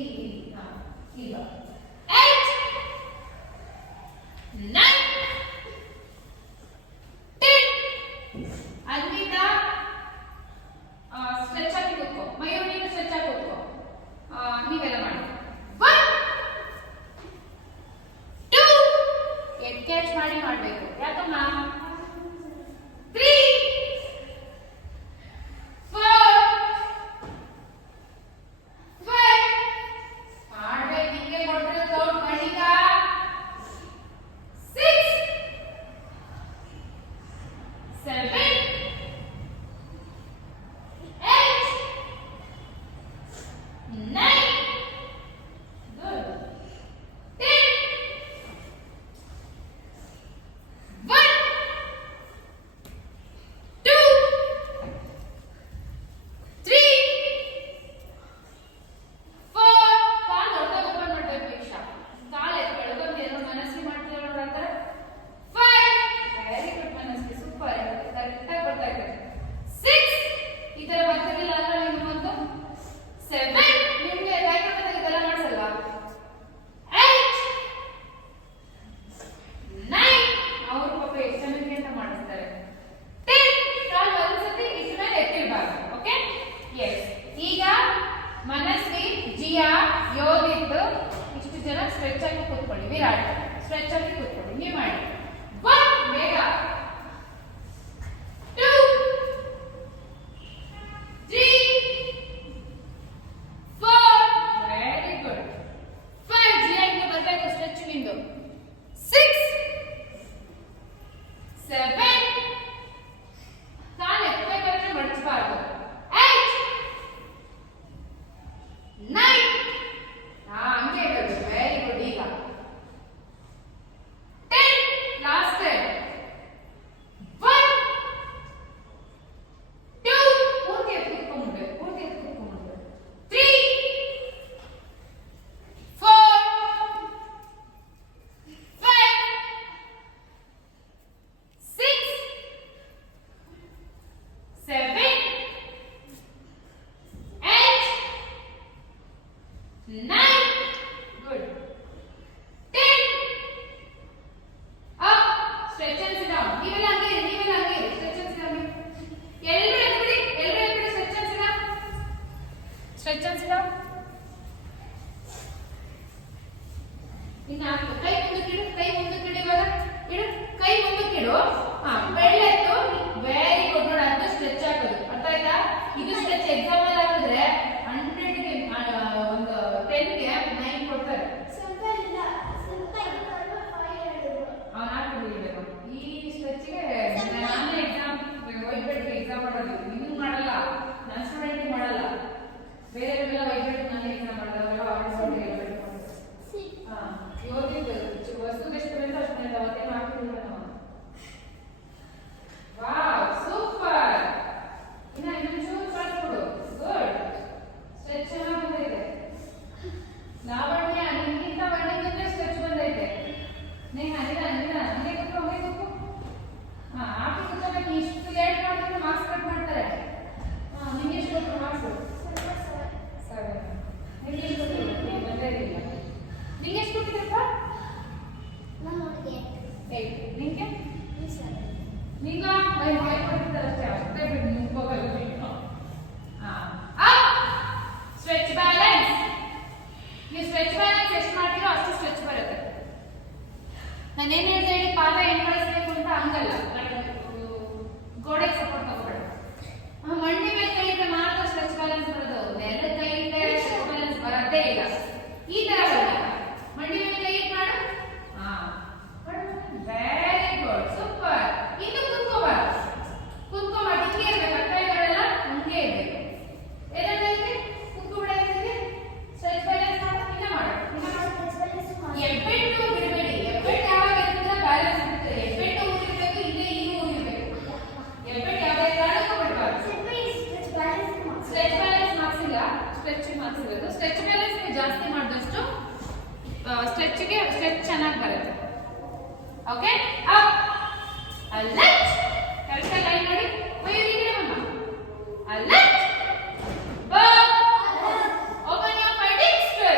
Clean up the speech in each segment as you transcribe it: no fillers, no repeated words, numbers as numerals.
ಇಲ್ಲಿ ಈಗ 8 9 10 ಅನ್ವಿತಾ ಸ್ಟ್ರೆಚ್ ಆಗಿ ಕೂತ್ಕೋ ಮಯೂರ್ ನೀನು ಸ್ಟ್ರೆಚ್ ಆಗಿ ಕೂತ್ಕೋ ನೀವೆಲ್ಲ ಮಾಡಿ 1 2 ಕ್ಯಾಚ್ ಮಾಡಿ ಮಾಡಬೇಕು ಯಾಕಮ್ಮ 3 ಸ್ಟ್ರೆಚ್ ಆಗಿ ಕೂತ್ಕೊಳ್ಳಿ ವಿರಾಟ್ ಸ್ಟ್ರೆಚ್ ಆಗಿ ಕೂತ್ಕೊಳ್ಳಿ ನೀವು ಮಾಡಿ 1 ಬೇಗ 2 3 4 ವೆರಿ ಗುಡ್ 5 ಜಿಯಾಗಿ ಬರಬೇಕು ಸ್ಟ್ರೆಚ್ ನಿಂದು 6 7 ಕಾಲು ಎತ್ತಬೇಕಾದ್ರೆ ಮಡಚಬಾರದು 8 9 ಹಂಗೆ ಇರೋದು ವೆರಿ ಗುಡ್ ಈಗ 10 ಲಾಸ್ಟ್ 1 2 ಪೂರ್ತಿ ಎತ್ಕೊಂಡ್ಬಿಡ್ಬೇಕು 3 4 5 6 7 8 9 good 10 up stretch and sit down ನೀವೆಲ್ಲ ಹಂಗೆ stretch and sit down ಎಲ್ಲರೂ ಎದ್ಬಿಡಿ stretch and sit down ಇನ್ನು ಕೈ ಮುಂದಕ್ಕಿಡು ಇವಾಗ ಇಡು ಕೈ ಮುಂದಕ್ಕಿಡು ಬೆಳ್ಳೆತ್ತು ವೆರಿ ಗುಡ್ ನೋಡಿ ಅದು ಸ್ಟ್ರೆಚ್ ಆಗೋದು ಅರ್ಥ ಆಯ್ತಾ ಇದು ಸ್ಟ್ರೆಚ್ ಎಕ್ಸಾಮ್ ಅಲ್ಲಿ ಹಾಕಿದ್ರೆ 100 ಗೆ ಒಂದು 10 ಗೆ 9 ಕೊಡ್ತಾರೆ ಅವನು ಹಾಕಿಬಿಡಬೇಕು ಈ ಸ್ಟ್ರೆಚ್ ಗೆ ನಾನು ಎಕ್ಸಾಮ್ ವೈಟ್ ಎಕ್ಸಾಮ್ ಮಾಡೋದು ನೀವು ಮಾಡಲ್ಲ ನನ್ನ ಸ್ಟೂಡೆಂಟ್ ಮಾಡಲ್ಲ ಬೇರೆಯವರೆಲ್ಲ ವೈಟ್ ನಾನು ಎಕ್ಸಾಮ್ ಮಾಡೋದಲ್ಲ ಅವ್ರು ಯೋಗಿದ್ದು ವಸ್ತು ಎಷ್ಟು ಅಂತ ಅಷ್ಟೇ ಅವತ್ತೇ ಮಾಡ್ತಿಲ್ಲ ನಾವು ವಾವ್ ಸೂಪರ್ ಇನ್ನೊಂದು ಚೂರು ಕಳ್ಸ್ಕೊಡು ಗುಡ್ ಸ್ಟ್ರೆಚ್ ಚೆನ್ನಾಗಿ ಬಂದೈತೆ ಲಾವಣ್ಯ ನಿನ್ಗಿಂತ ಬಣ್ಣಿಗಿಂತ ಸ್ಟ್ರೆಚ್ ಬಂದೈತೆ ಅನ್ವಿತಾ ಹಂಗೆ ಕೂತ್ಕೊ ಆಫಿ ಕೂತ್ಕೋಬೇಕು ಇಷ್ಟು ಲೇಟ್ ಮಾಡಿದ್ರೆ ಮಾರ್ಕ್ಸ್ ಕಟ್ ಮಾಡ್ತಾರೆ ನಿಮ್ಗೆ ಎಷ್ಟು ಕೊಟ್ಟರು ಮಾರ್ಕ್ಸು 7 ನಿಮ್ಗೆ ಎಷ್ಟು ಕೊಟ್ಟಿಲ್ಲ ಬಂದೇ ಇಲ್ಲ ನಿಂಗೆ ಎಷ್ಟು ಕೊಟ್ಟಿದ್ರಪ್ಪ 8 ನಿಂಗೆ ನಿಂಗ 5 ಕೊಟ್ಟಿದ್ದಾರೆ ಅಷ್ಟೇ ಅಷ್ಟೇ ಬಿಟ್ಟು ಮುಗ್ಕೋಬೇಕು ಸ್ಟ್ರೆಚ್ ಬ್ಯಾಲೆನ್ಸ್ ನೀವು ಸ್ಟ್ರೆಚ್ ಬ್ಯಾಲೆನ್ಸ್ ಎಷ್ಟು ಮಾಡ್ತೀರೋ ಅಷ್ಟು ಸ್ಟ್ರೆಚ್ ಬರುತ್ತೆ ನಾನೇನು ಹೇಳಿದೆ ಹೇಳಿ ಪಾದ ಏನು ಬಳಸಬೇಕು ಅಂತ ಹಂಗಲ್ಲ ಗೋಡೆಗೆ ಸಪೋರ್ಟ್ ತಗೋಬೇಡ ಮಂಡಿ ಮೇಲೆ ಕೈ ಇಟ್ಟರೆ ಮಾತ್ರ ಸ್ಟ್ರೆಚ್ ಬ್ಯಾಲೆನ್ಸ್ ಬರೋದು ನೆಲದ ಕೈ ಇಟ್ಟರೆ ಸ್ಟ್ರೆಚ್ ಬ್ಯಾಲೆನ್ಸ್ ಬರೋದೇ ಇಲ್ಲ ಈ ತರ ಬರಲ್ಲ ಮಂಡಿ ಮೇಲೆ ಕೈ ಇಟ್ಟು ಮಾಡು ವೆರಿ ಗುಡ್ ಸೂಪರ್ ಇನ್ನು ಕುತ್ಕೋಬಾರ್ದು ಹಿಂಗೆ ಇರ್ಬೇಕು ಕೈಗಳೆಲ್ಲ ಹಂಗೆ ಇರ್ಬೇಕು ಏನಂತೈತೆ ಕುತ್ಕೋಬಿಡೈತೆ ಸ್ಟ್ರೆಚ್ ಬ್ಯಾಲೆನ್ಸ್ ಇನ್ನ ಮಾಡು ಎಬ್ಬೆಟ್ಟು ಬಿಡಬೇಡಿ ಎಬ್ಬೆಟ್ಟು ಯಾವಾಗ ಇರ್ತದೆ ಬ್ಯಾಲೆನ್ಸ್ ಇರ್ತದೆ ಎಬ್ಬೆಟ್ಟು ಊರಿರ್ಬೇಕು ಇಲ್ಲೇ ಇನ್ನೂ ಊರಿರ್ಬೇಕು ಎಬ್ಬೆಟ್ಟು ಯಾವುದೇ ಕಾರಣಕ್ಕೂ ಬಿಡಬಾರ್ದು ಸ್ಟ್ರೆಚ್ ಬ್ಯಾಲೆನ್ಸ್ ಮಾರ್ಕ್ಸ್ ಇಲ್ಲ ಸ್ಟ್ರೆಚ್ ಮಾರ್ಕ್ಸ್ ಇರೋದು ಸ್ಟ್ರೆಚ್ ಬ್ಯಾಲೆನ್ಸ್ ಜಾಸ್ತಿ ಮಾಡಿದಷ್ಟು ಸ್ಟ್ರೆಚ್ ಚೆನ್ನಾಗಿ ಬರುತ್ತೆ okay up left correct line ನೋಡಿ ಮಯೂರಿಗೆ ಅಮ್ಮ left open your fighting stretch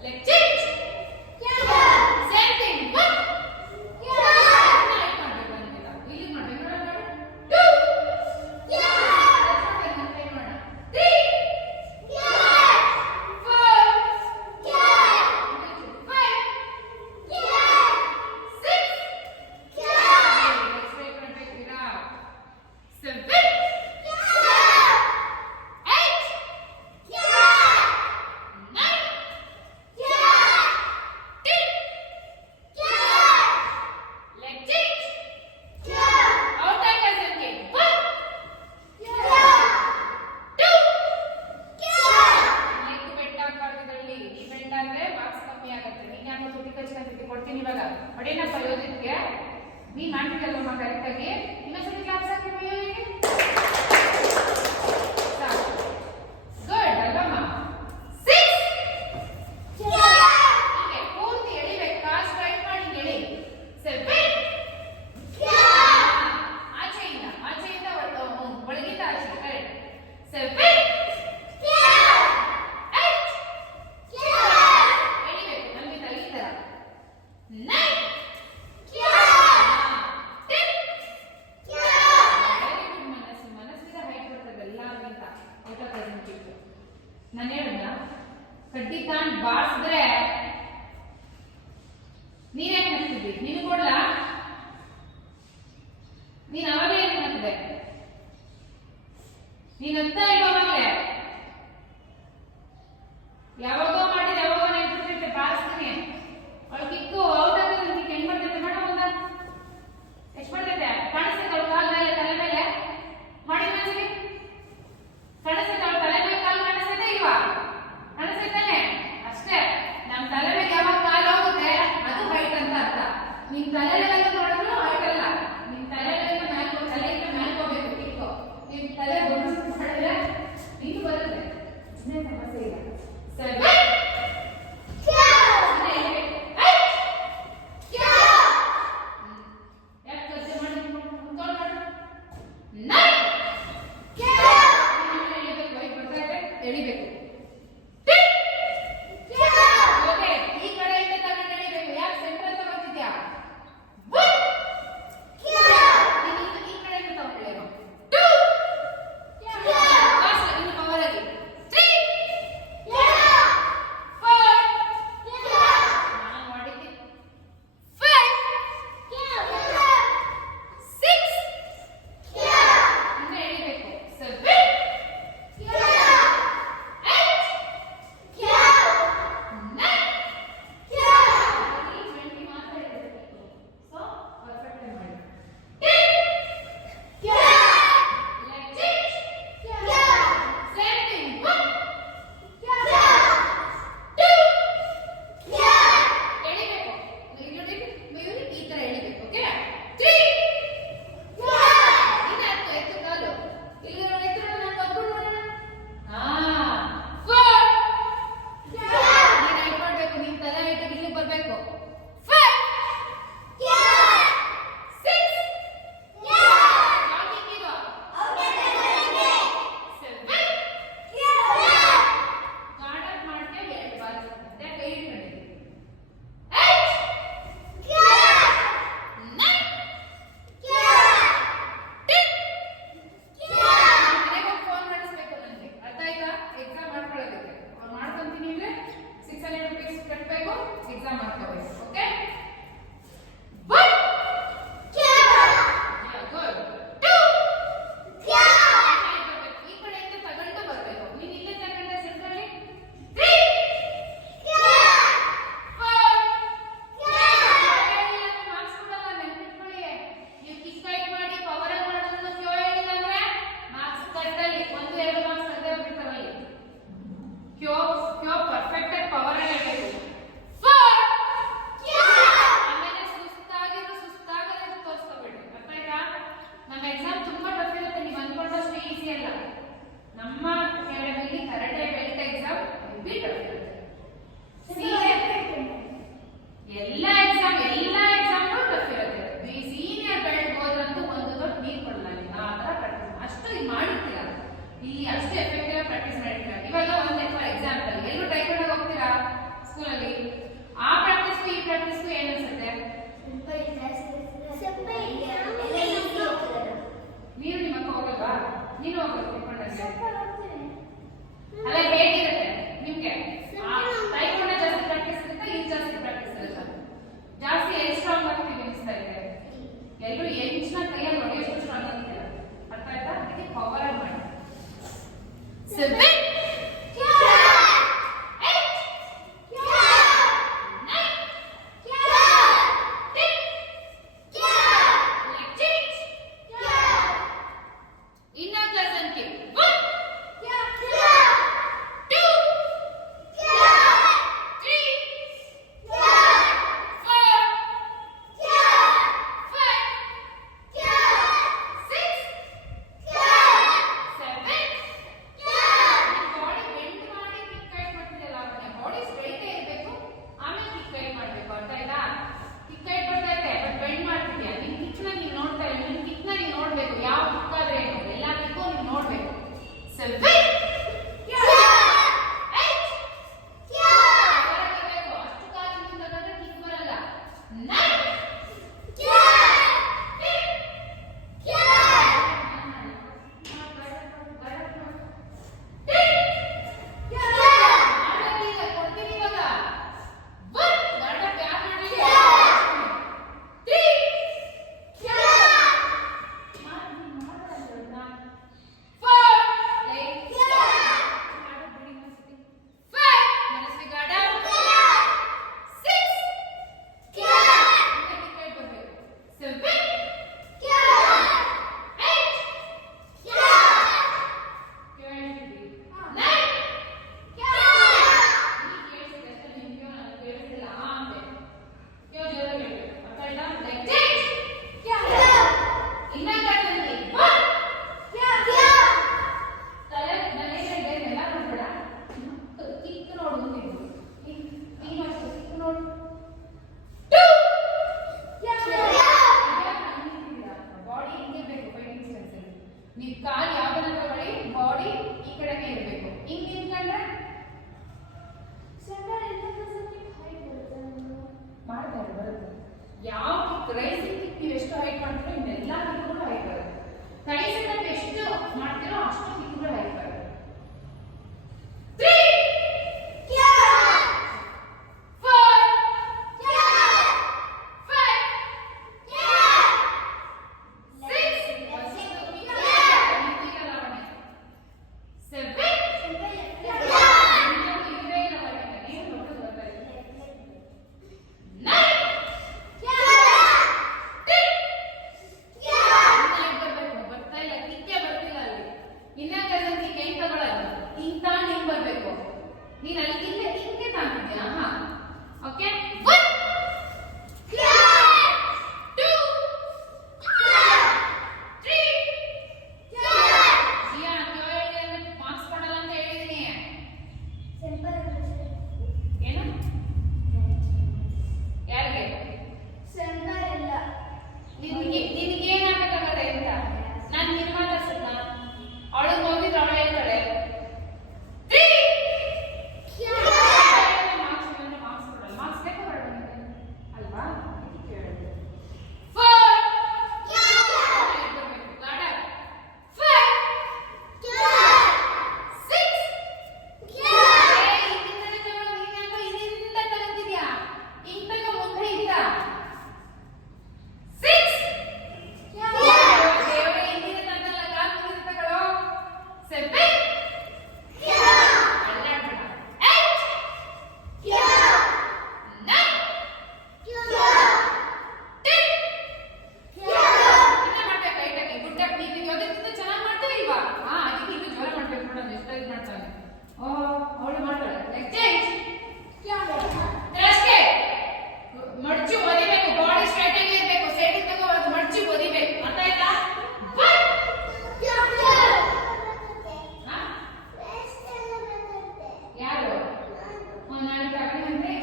Leg change. Same thing. 1. ಇಲ್ಲಿ ಮಾಡ್ಬೇಕು ನೋಡೋಣ. 2. 3. ಕೊಡ್ತೀನಿ ಇವಾಗ ಹೊಡೆನಪ್ಪ ಯೋಜಿತ್ಗೆ ನೀನ್ ಮಾಡ್ತಿದ್ದಲ್ಲಮ್ಮ ಕರೆಕ್ಟ್ ಆಗಿ ಇನ್ನೊಂದ್ಸತಿ ಕ್ಲಾಸ್ ಹಾಕಿ ಗುಡ್ ಅಲ್ಲಮ್ಮ 6 ಹೀಗೆ ಪೂರ್ತಿ ಎಳಿಬೇಕು ಕಾಲ್ ಸ್ಟ್ರೈಟ್ ಮಾಡಿ ಎಳಿ 7 ಆಚೆಯಿಂದ ಒಳಗಿಂದ ಆಚೆ ಕರೆಕ್ಟ್ 7 ನಾನು ಹೇಳಿದ್ನ ಕಡ್ಡಿ ತಾಂಡ್ ಬಾರಿಸಿದ್ರೆ ನೀನೇನ್ ಮಾಡ್ತಿದ್ದಿ ನೀನು ಕೊಡ್ಲಾ ನೀನ್ ಅವಾಗ ಏನ್ ಮಾಡ್ತಿದ್ದೆ ನೀನಂತ ಇವಾಗಲೇ ಯಾವಾಗೋ ಮಾಡಿದ್ರೆ ಯಾವಾಗ ನೆನ್ಪಿರ್ತೈತೆ ಬಾರಿಸ್ತೀನಿ ಅವಳು ಕಿಕ್ಕು ಔಟ್ ಆಗೋದು ನಿಂಗೆ ಹೆಂಗ್ ಮಾಡ್ತೈತೆ ಮೇಡಮ್ ಒಂದ ಎಷ್ಟು ಮಾಡ್ತೈತೆ ಕಾಣಿಸ್ತೈತೆ ಅವಳು ಕಾಲ್ ಮೇಲೆ ತಲೆ ಮೇಲೆ ಮಾಡಿದ ಮನ್ಸಿಗೆ ಕಾಣಿಸ್ತೈತೆ ಅವಳು ತಲೆ ಮೇಲೆ ಕಾಲ್ ಕಾಣಿಸ್ತೈತೆ ಇಲ್ವಾ ಕಾಣಿಸ್ತೈತಾನೆ ಅಷ್ಟೇ ನಮ್ ತಲೆ ಮೇಲೆ ಯಾವಾಗ ಕಾಲ್ ಹೋಗುತ್ತೆ ಅದು ಹೈಟ್ ಅಂತ ಅರ್ಥ ನಿನ್ ತಲೆ ಮೇಲೆ ನೋಡಿದ್ರು ಹೈಟ್ ಅಲ್ಲ ನಿನ್ ತಲೆ ಮೇಲೆ ತಲೆಯಿಂದ ಮೇಲೆ ಹೋಗ್ಬೇಕು ಕಿಕ್ಕು ನಿನ್ ತಲೆ ಮಾಡಿದ್ರೆ ನೀನು ಬರುತ್ತೆ ಸಮಸ್ಯೆ ಇಲ್ಲ ಸರಿ ಎಳಿಬೇಕು ಈ ಕಡೆಯಿಂದ ತಗೊಂಡು ಎಳಿಬೇಕು ಯಾಕೆ ಸೆಂಟ್ರಲ್ ತಗೊಂಡಿದ್ಯಾ ಈ ಕಡೆಯಿಂದ ತಗೊಂಡಿರೋ 2 ಇನ್ನು ಪವರ್ ಆಗಿ 3 4 ನಾನು ಮಾಡಿದ್ದೆ 5 6 ಇನ್ನು ಎಳಿಬೇಕು 7 ಎಕ್ಸಾಮ್ ಮಾಡ್ಕೋಬೇಕು ಓಕೆ ಈ ಕಡೆಯಿಂದ ತಗೊಂಡು ಬರಬೇಕು ನೀನು ಇಲ್ಲೇ ತಗೊಂಡ ಸೆಂಟ್ರಲ್ಲಿ 3 ಮಾರ್ಕ್ಸ್ ಕೊಡಲ್ಲ ನೆನ್ಪಿಟ್ಕೊಳ್ಳಿ ನೀವು ಕಿಕ್ ಕೈಟ್ ಮಾಡಿ ಪವರ್ ಆಗಿ ಮಾಡೋದನ್ನ ಫ್ಯೋ ಹೇಳಿಲ್ಲ ಅಂದ್ರೆ ಮಾರ್ಕ್ಸ್ ಕಟ್ಟಲ್ಲಿ 1-2 ಮಾರ್ಕ್ಸ್ ಅದೇ ಹೋಗ್ಬಿಡ್ತಾವಲ್ಲಿ ಫ್ಯೋ ಪರ್ಫೆಕ್ಟ್ ಆಗಿ ಪವರ್ ಆಗಿ ಹೇಳ್ಬೇಕು 4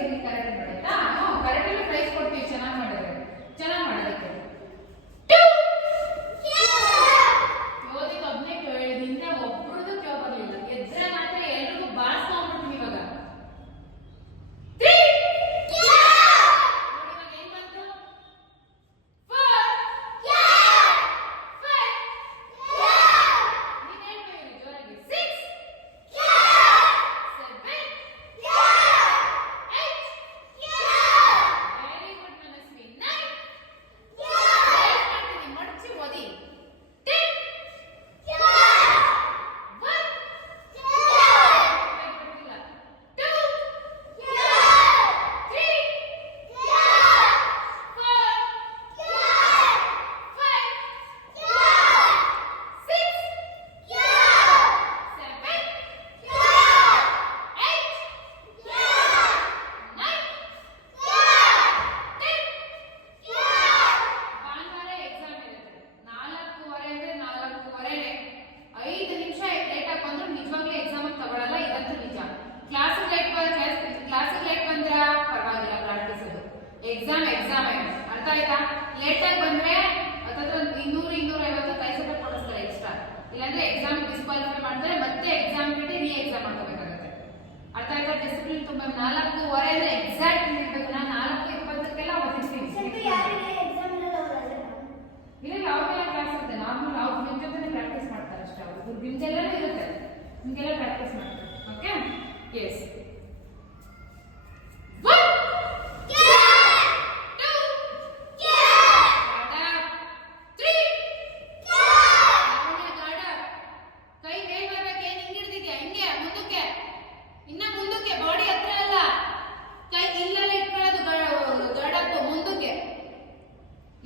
ಬೇಸಿಕ್ ಕರೆಕ್ಟ್ ಮಾಡಿ ಆಯ್ತಾ. ಕರೆಕ್ಟ್ ಅಲ್ಲಿ ಪ್ರೈಸ್ ಕೊಡ್ತೀವಿ ಚೆನ್ನಾಗಿ ಮಾಡಿದ್ರೆ. ಚೆನ್ನಾಗಿ ಮಾಡೋದಕ್ಕೆ ಯೋಧಿಗೆ ಒಬ್ಬನೇ ಕೇಳಿದ್ರೆ ಒಬ್ಬರದು ಕೇಳ ಬರಲಿಲ್ಲ. ಎದ್ರೆ ಮಾತ್ರ ಎಲ್ರಿಗೂ ಬಾರಿಸ್ಕೊಂಡ್ಬಿಡ್ತೀನಿ ಇವಾಗ. ಎಕ್ಸಾಮ್ ಅರ್ಥ ಆಯ್ತಾ. ಲೇಟ್ ಆಗಿ ಬಂದ್ರೆ ಅಥವಾ 200-250 ಕೈ ಸೆಟಪ್ ಕೊಡಿಸ್ತಾರೆ ಎಕ್ಸ್ಟ್ರಾ. ಇಲ್ಲಾಂದ್ರೆ ಎಕ್ಸಾಮ್ ಡಿಸ್ಕ್ವಾಲಿಫೈ ಮಾಡ್ತಾರೆ, ಮತ್ತೆ ಎಕ್ಸಾಮ್ ಬಿಟ್ಟು ರೀ ಎಕ್ಸಾಮ್ ಮಾಡ್ಕೋಬೇಕಾಗುತ್ತೆ. ಅರ್ಥ ಆಯ್ತಾ. ಡಿಸಿಪ್ಲಿನ್ ತುಂಬಾ. 4:15 ಅಂದ್ರೆ ಎಕ್ಸಾಕ್ಟ್ ಇರಬೇಕು. ನಾನು 4:20ಕ್ಕೆಲ್ಲ ಓದಿಸ್ತೀನಿ. ಇಲ್ಲ ಯಾವ್ದೆಲ್ಲ ಕ್ಲಾಸ್ ಇರುತ್ತೆ ನಾರ್ಮಲ್ ಅವ್ರು ನಿಮ್ಮ ಜೊತೆ ಪ್ರಾಕ್ಟೀಸ್ ಮಾಡ್ತಾರೆ ಅಷ್ಟೇ. ಅವ್ರು ನಿಮ್ದೆಲ್ಲ ಇರುತ್ತೆ, ನಿಮ್ಗೆಲ್ಲ ಪ್ರಾಕ್ಟೀಸ್ ಮಾಡ್ತಾರೆ. Okay yes.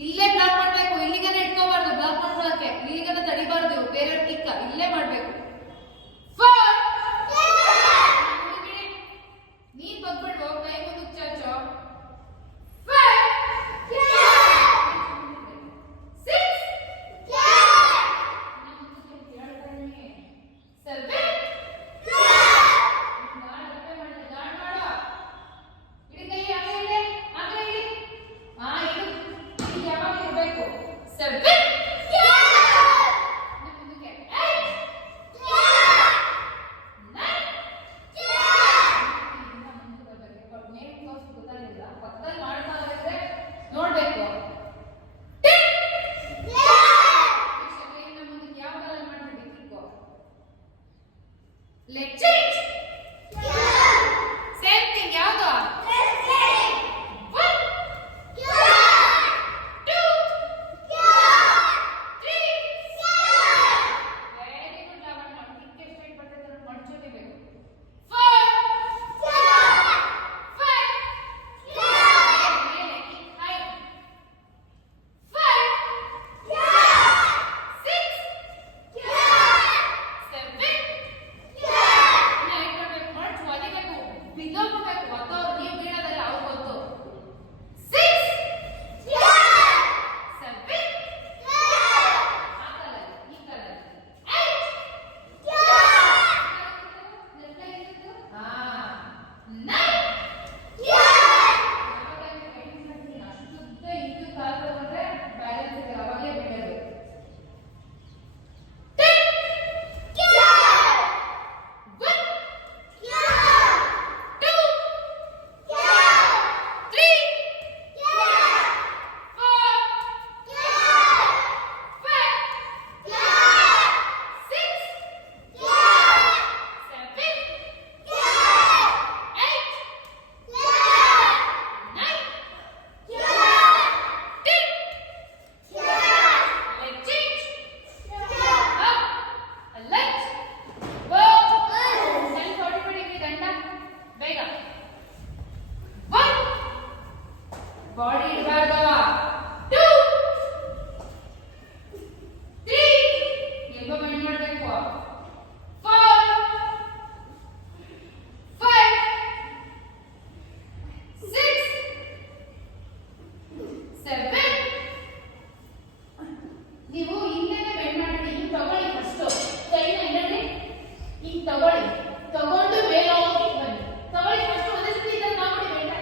ಇಲ್ಲೇ ಬ್ಲಾಕ್ ಮಾಡಬೇಕು. ಇಲ್ಲಿಗನೇ ಇಟ್ಕೋಬಾರ್ದು. ಬ್ಲಾಕ್ ಮಾಡ್ಕೊಳ್ಳೋಕೆ ಇಲ್ಲಿಗನೇ ತಡಿಬಾರ್ದು. ಬೇರೆ ಟಿಕ್ಕ ಇಲ್ಲೇ ಮಾಡಬೇಕು. ನೀನ್ ಬಗ್ಬಿಡು. ಕೈ ಮುಂದಕ್ಕೆ ಚಾಚೋ. ನೋಡ್ಬೇಕು ಲೆಗ್ ಚೇಂಜ್. Same thing. ಯಾವುದು? 1 2 3. Very good Lavanya. Kick straight ಬರ್ತದೆ ನೋಡಿ, ಮಡ್ಚೋದಿಬೇಕು. 4 5 ಮೇಲೆ ಕಿಕ್ ಹೈ. 5 6 7. ಬಿದ್ದೋಗ್ಬೇಕು. ಒತ್ತವ್ರು ನೀವು ಬೀಳೋದಲ್ಲ ಅವ್ರು ಗೊತ್ತು. 6 7 ಆಗಲ್ಲ. ಈ ಕಲ 8 9 ಅಷ್ಟುದ್ದ ಇದ್ದು ಕಾಲ ತಗೊಂಡ್ರೆ ಬ್ಯಾಲೆನ್ಸ್ ಇದೆ. ಅವಾಗಲೇ ಬೀಳೋದು. 10 1 ಬಾಡಿ ಇಡಬಾರ್ದು. 2 3 ಎಲ್ಬೋ ಬೆಂಡ್ ಮಾಡಬೇಕು. 4 5 6 7. ನೀವು ಹಿಂದೆನೆ ಬೆಂಡ್ ಮಾಡಿ. ಹಿಂಗೆ ತಗೊಳ್ಳಿ. ಫಸ್ಟ್ ಕೈನ ಹಿಂದೆ ಹಿಂಗೆ ತಗೊಳ್ಳಿ. ತಗೊಂಡು ಬೇಗ ಹೋಗಿ ಬನ್ನಿ. ತಗೊಳ್ಳಿ ಫಸ್ಟ್. ಒಂದೇ ಸತಿ ಇದನ್ನ ಮಾಡ್ಬಿಡಿ. ಬೆಂಡ್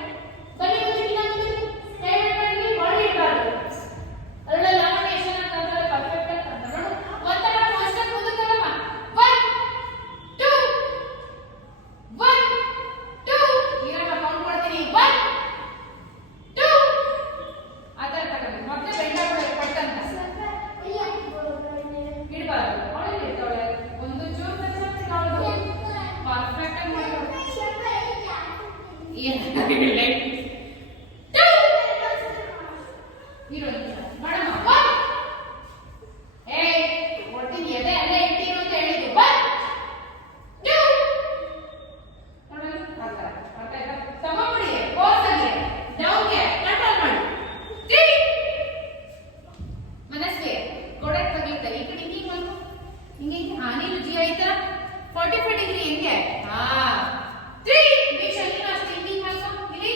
ಲೈಟ್ ಇರೋ ಮಾಡಮ್ಮ ಬಾ ಏಯ್ ಹೊಡ್ತೀನಿ ಎದೆ ಅಲ್ಲೇ ಇಟ್ಟಿರು ಅಂತ ಹೇಳಿದ್ದು ಬಾ ತಗೊಂಡ್ಬಿಡಿ ಫೋರ್ಸಾಗಿ ಡೌನ್ಗೆ ಕಂಟ್ರೋಲ್ ಮಾಡಿ ಮನಸ್ಸಿಗೆ ಗೋಡೆ ತಗಲಿತ ಈ ಕಡೆ ಹಿಂಗೆ ಮಲ್ಕೊ ಹಿಂಗೆ ನೀನು ಜಿ ಆಯ್ತಾ 45 ಡಿಗ್ರಿ ಹಿಂಗೆ ಹಾ 3 ಬೇಷ್ ಅಲ್ಲಿ ಅಷ್ಟೇ ಹಿಂಗೆ ಮಲ್ಕೊ ಇಲ್ಲಿ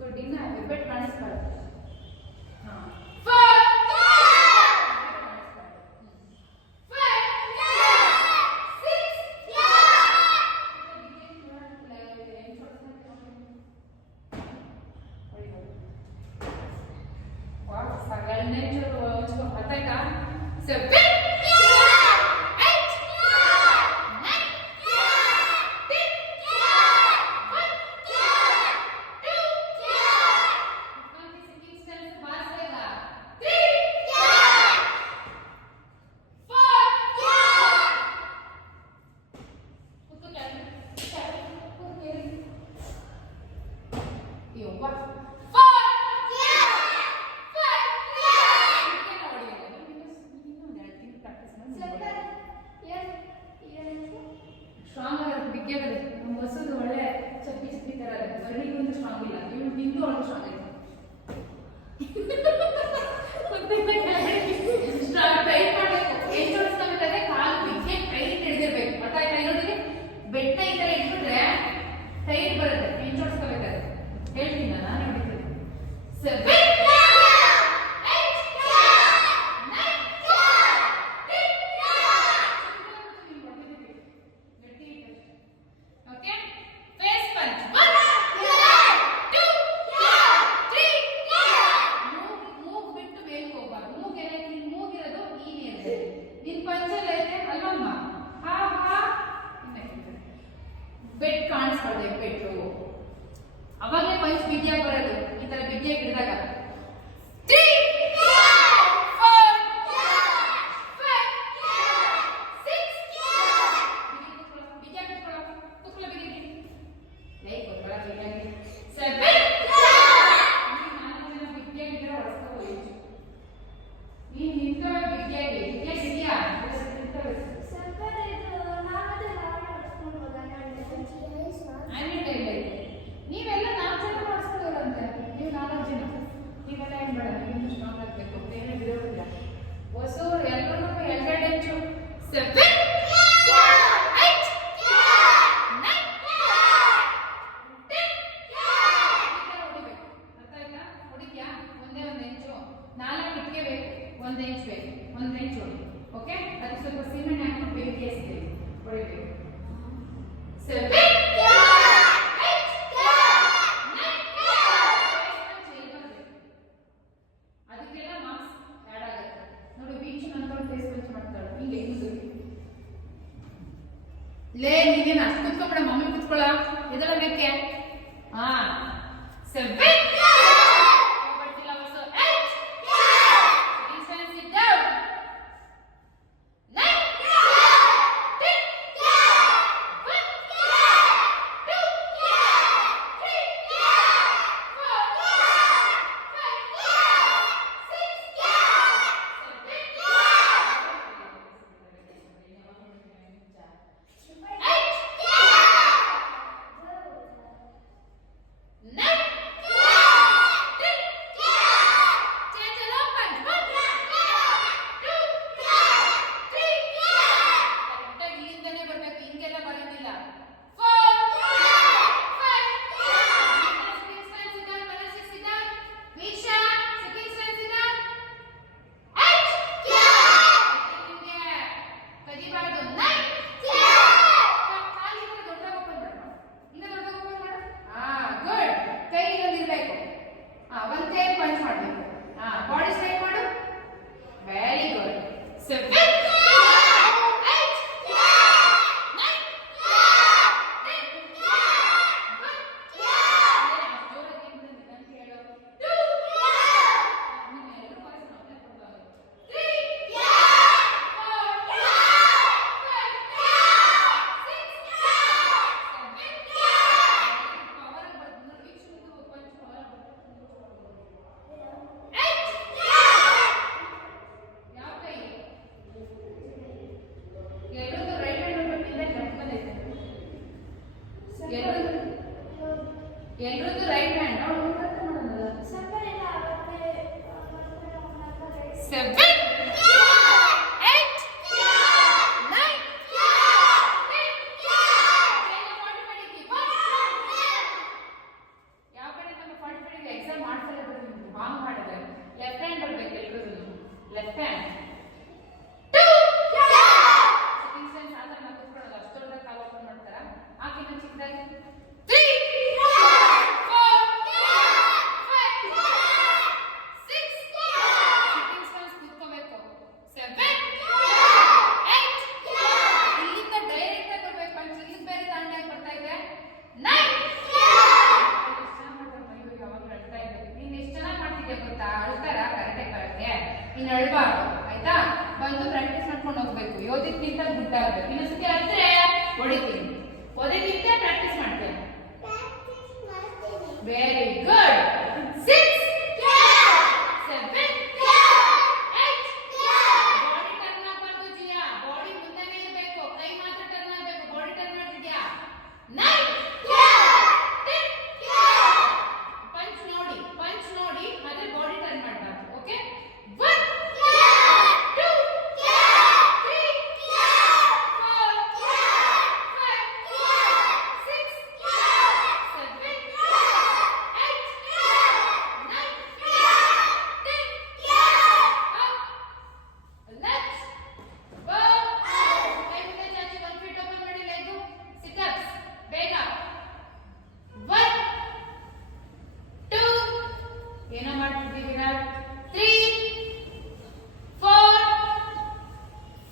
ಗುಡ್. ಇನ್ನ ಬೆಟ್ ಕಾಣಿಸ್ಬಾರ್ದು. ಸ್ಟ್ರಾಂಗ್ ಆಗೋದು ಬಿಗ್ಗೆಗದೆ ನಮ್ಮ ಹೊಸದು ಒಳ್ಳೆ ಚಪ್ಪಿ ಚಪ್ಪಿ ತರ ಇದೆ. ಬರಲಿಕ್ಕಂತೂ ಸ್ಟ್ರಾಂಗ್ ಇಲ್ಲ. ಇವನು ಹಿಂದೂ ಅವಳು ಸ್ಟ್ರಾಂಗ್ ಇದೆ. ಟೈಟ್ ಮಾಡಬೇಕು. ಏನ್ ಜೋಡಿಸ್ಕೋಬೇಕಾದ್ರೆ ಕಾಲು ಬಿಗ್ಗೆ ಟೈಟ್ ಹಿಡಿದಿರ್ಬೇಕು. ಅರ್ಥ ಆಯ್ತಾ? ಇನ್ನೊಂದಿಗೆ ಬೆಟ್ಟ ಈ ತರ ಇಟ್ಬಿಟ್ರೆ ಟೈಟ್ ಬರುತ್ತೆ. ಏನ್ ಜೋಡಿಸ್ಕೋಬೇಕಾದ್ರೆ ಹೇಳ್ತೀನಿ ನಾನು ಹಿಡಿತೀನಿ. ಬೆಟ್ ಕಾಣಿಸ್ಬಾರ್ದು. ಬೆಟ್ಟು ಅವಾಗಲೇ ಪಂಚ್ ಬಿಗಿಯಾಗಿ ಬರೋದು. ಈ ತರ ಬಿಗಿಯಾಗಿ ಹಿಡಿದಾಗ ನೀವೆಲ್ಲ 4 ಜನ ಮಾಡಿಸ್ಕೊಳ್ಳೋರಂತೆ. ನೀವು 4 ಜನ ನೀವೆಲ್ಲ ಏನ್ ಬೇಡ. ನೀವು ಸ್ಟ್ರಾಂಗ್ ಆಗಬೇಕು. ಬೇರೆ ಬಿಡೋದಿಲ್ಲ. ಹೊಸವರು ಎಲ್ಲರೂ ಎರಡೆರಡು ಹೆಚ್ಚು. 7 1 ಇಂಚ್ ಬೇಕು. 1 ಇಂಚ್ ಹೊಡಿ. ಓಕೆ, ಅದು ಸ್ವಲ್ಪ ಸಿಮೆಂಟ್ ಹಾಕಿ ಬೆಂಕಿ ಹಚ್ತೀವಿ. ಹೊಡಿಬೇಕು. 7 ಅದಕ್ಕೆಲ್ಲ ಮಾರ್ಕ್ಸ್ ಆ್ಯಡ್ ಆಗುತ್ತೆ. ನೋಡಿ ಬೀಚ್ ನಂತರ ಫೇಸ್ ಪಂಚ್ ಮಾಡ್ತಾಳೆ. ಹಿಂಗೆ ಲೇ ನೀನೇನು ಅಷ್ಟು ಕುತ್ಕೊಬೇಡ. ಮಮ್ಮಿ ಕುತ್ಕೊಳ್ಳ ಎದಳ ಬೇಕೆ. ಹಾ 7 ಎಲ್ಲರದ್ದು ರೈಟ್ ಹ್ಯಾಂಡ್. ಯಾವ ಕಡೆ ನಮ್ಮ 45 ಚಿಕ್ಕದಾಗಿ 3 4 5 6 ಸಿಟ್ಟಿಂಗ್ ಸ್ಟನ್ಸ್ ಕೂತ್ಕೋಬೇಕು 7 8 ಇಲ್ಲಿಂದ ಡೈರೆಕ್ಟ್ ಆಗಿ ಬರ್ಬೇಕು ಪಂಚ್ ಇಲ್ಲಿಂದ ಬೇರೆ ದಾಂಡೆ ಬರ್ತಾ ಇದೆ 9 ಯಾವಾಗ ಅಳ್ತಾ ಇದೆ ನೀನ್ ಎಷ್ಟು ಚೆನ್ನಾಗಿ ಮಾಡ್ತಿದ್ದೆ ಗೊತ್ತಾ ಅಳ್ತಾರ ಕರೆಕ್ಟಾಗಿ ಬರುತ್ತೆ ನೀನು ಅಳ್ಬಾರ್ದು ಆಯ್ತಾ ಬಂದು ಪ್ರಾಕ್ಟೀಸ್ ಮಾಡ್ಕೊಂಡು ಹೋಗ್ಬೇಕು ಯೋಧಕ್ಕಿಂತ ಗುಡ್ ಆಗ್ಬೇಕು ಇನ್ನೊಂದ್ಸತಿ ಅಳ್ದ್ರೆ ಹೊಡಿತೀನಿ ಓದಕ್ಕಿಂತ ಪ್ರಾಕ್ಟೀಸ್ ಮಾಡ್ತೇನೆ ವೆರಿ ಗುಡ್ 6 7 ಬಾಡಿ ಟರ್ನ್ ಆಗಬಾರ್ದು ಜಿಯಾ ಬಾಡಿ ಮುಂದೆನೇ ಇರಬೇಕು ಕೈ ಮಾತ್ರ ಟರ್ನ್ ಆಗಬೇಕು ಬಾಡಿ ಟರ್ನ್ ಮಾಡ್ತಿದ್ಯಾ 9 ಪಂಚ್ ನೋಡಿ ಆದ್ರೆ ಬಾಡಿ ಟರ್ನ್ ಮಾಡಬಾರ್ದು ಓಕೆ 1 2 3 4 5 6 7 8 9 10 up let's go ಕೈ ಮುಂದೆ ಚಾಚಿ 1 ಫೀಟ್ ಓಪನ್ ಮಾಡಿ ಲೆಗ್ ಸಿಟ್ ಅಪ್ಸ್ ಬೇಗ 1 2 ಏನೋ ಮಾಡ್ತಿದ್ದೀವಿ ವಿರಾಟ್ 3 4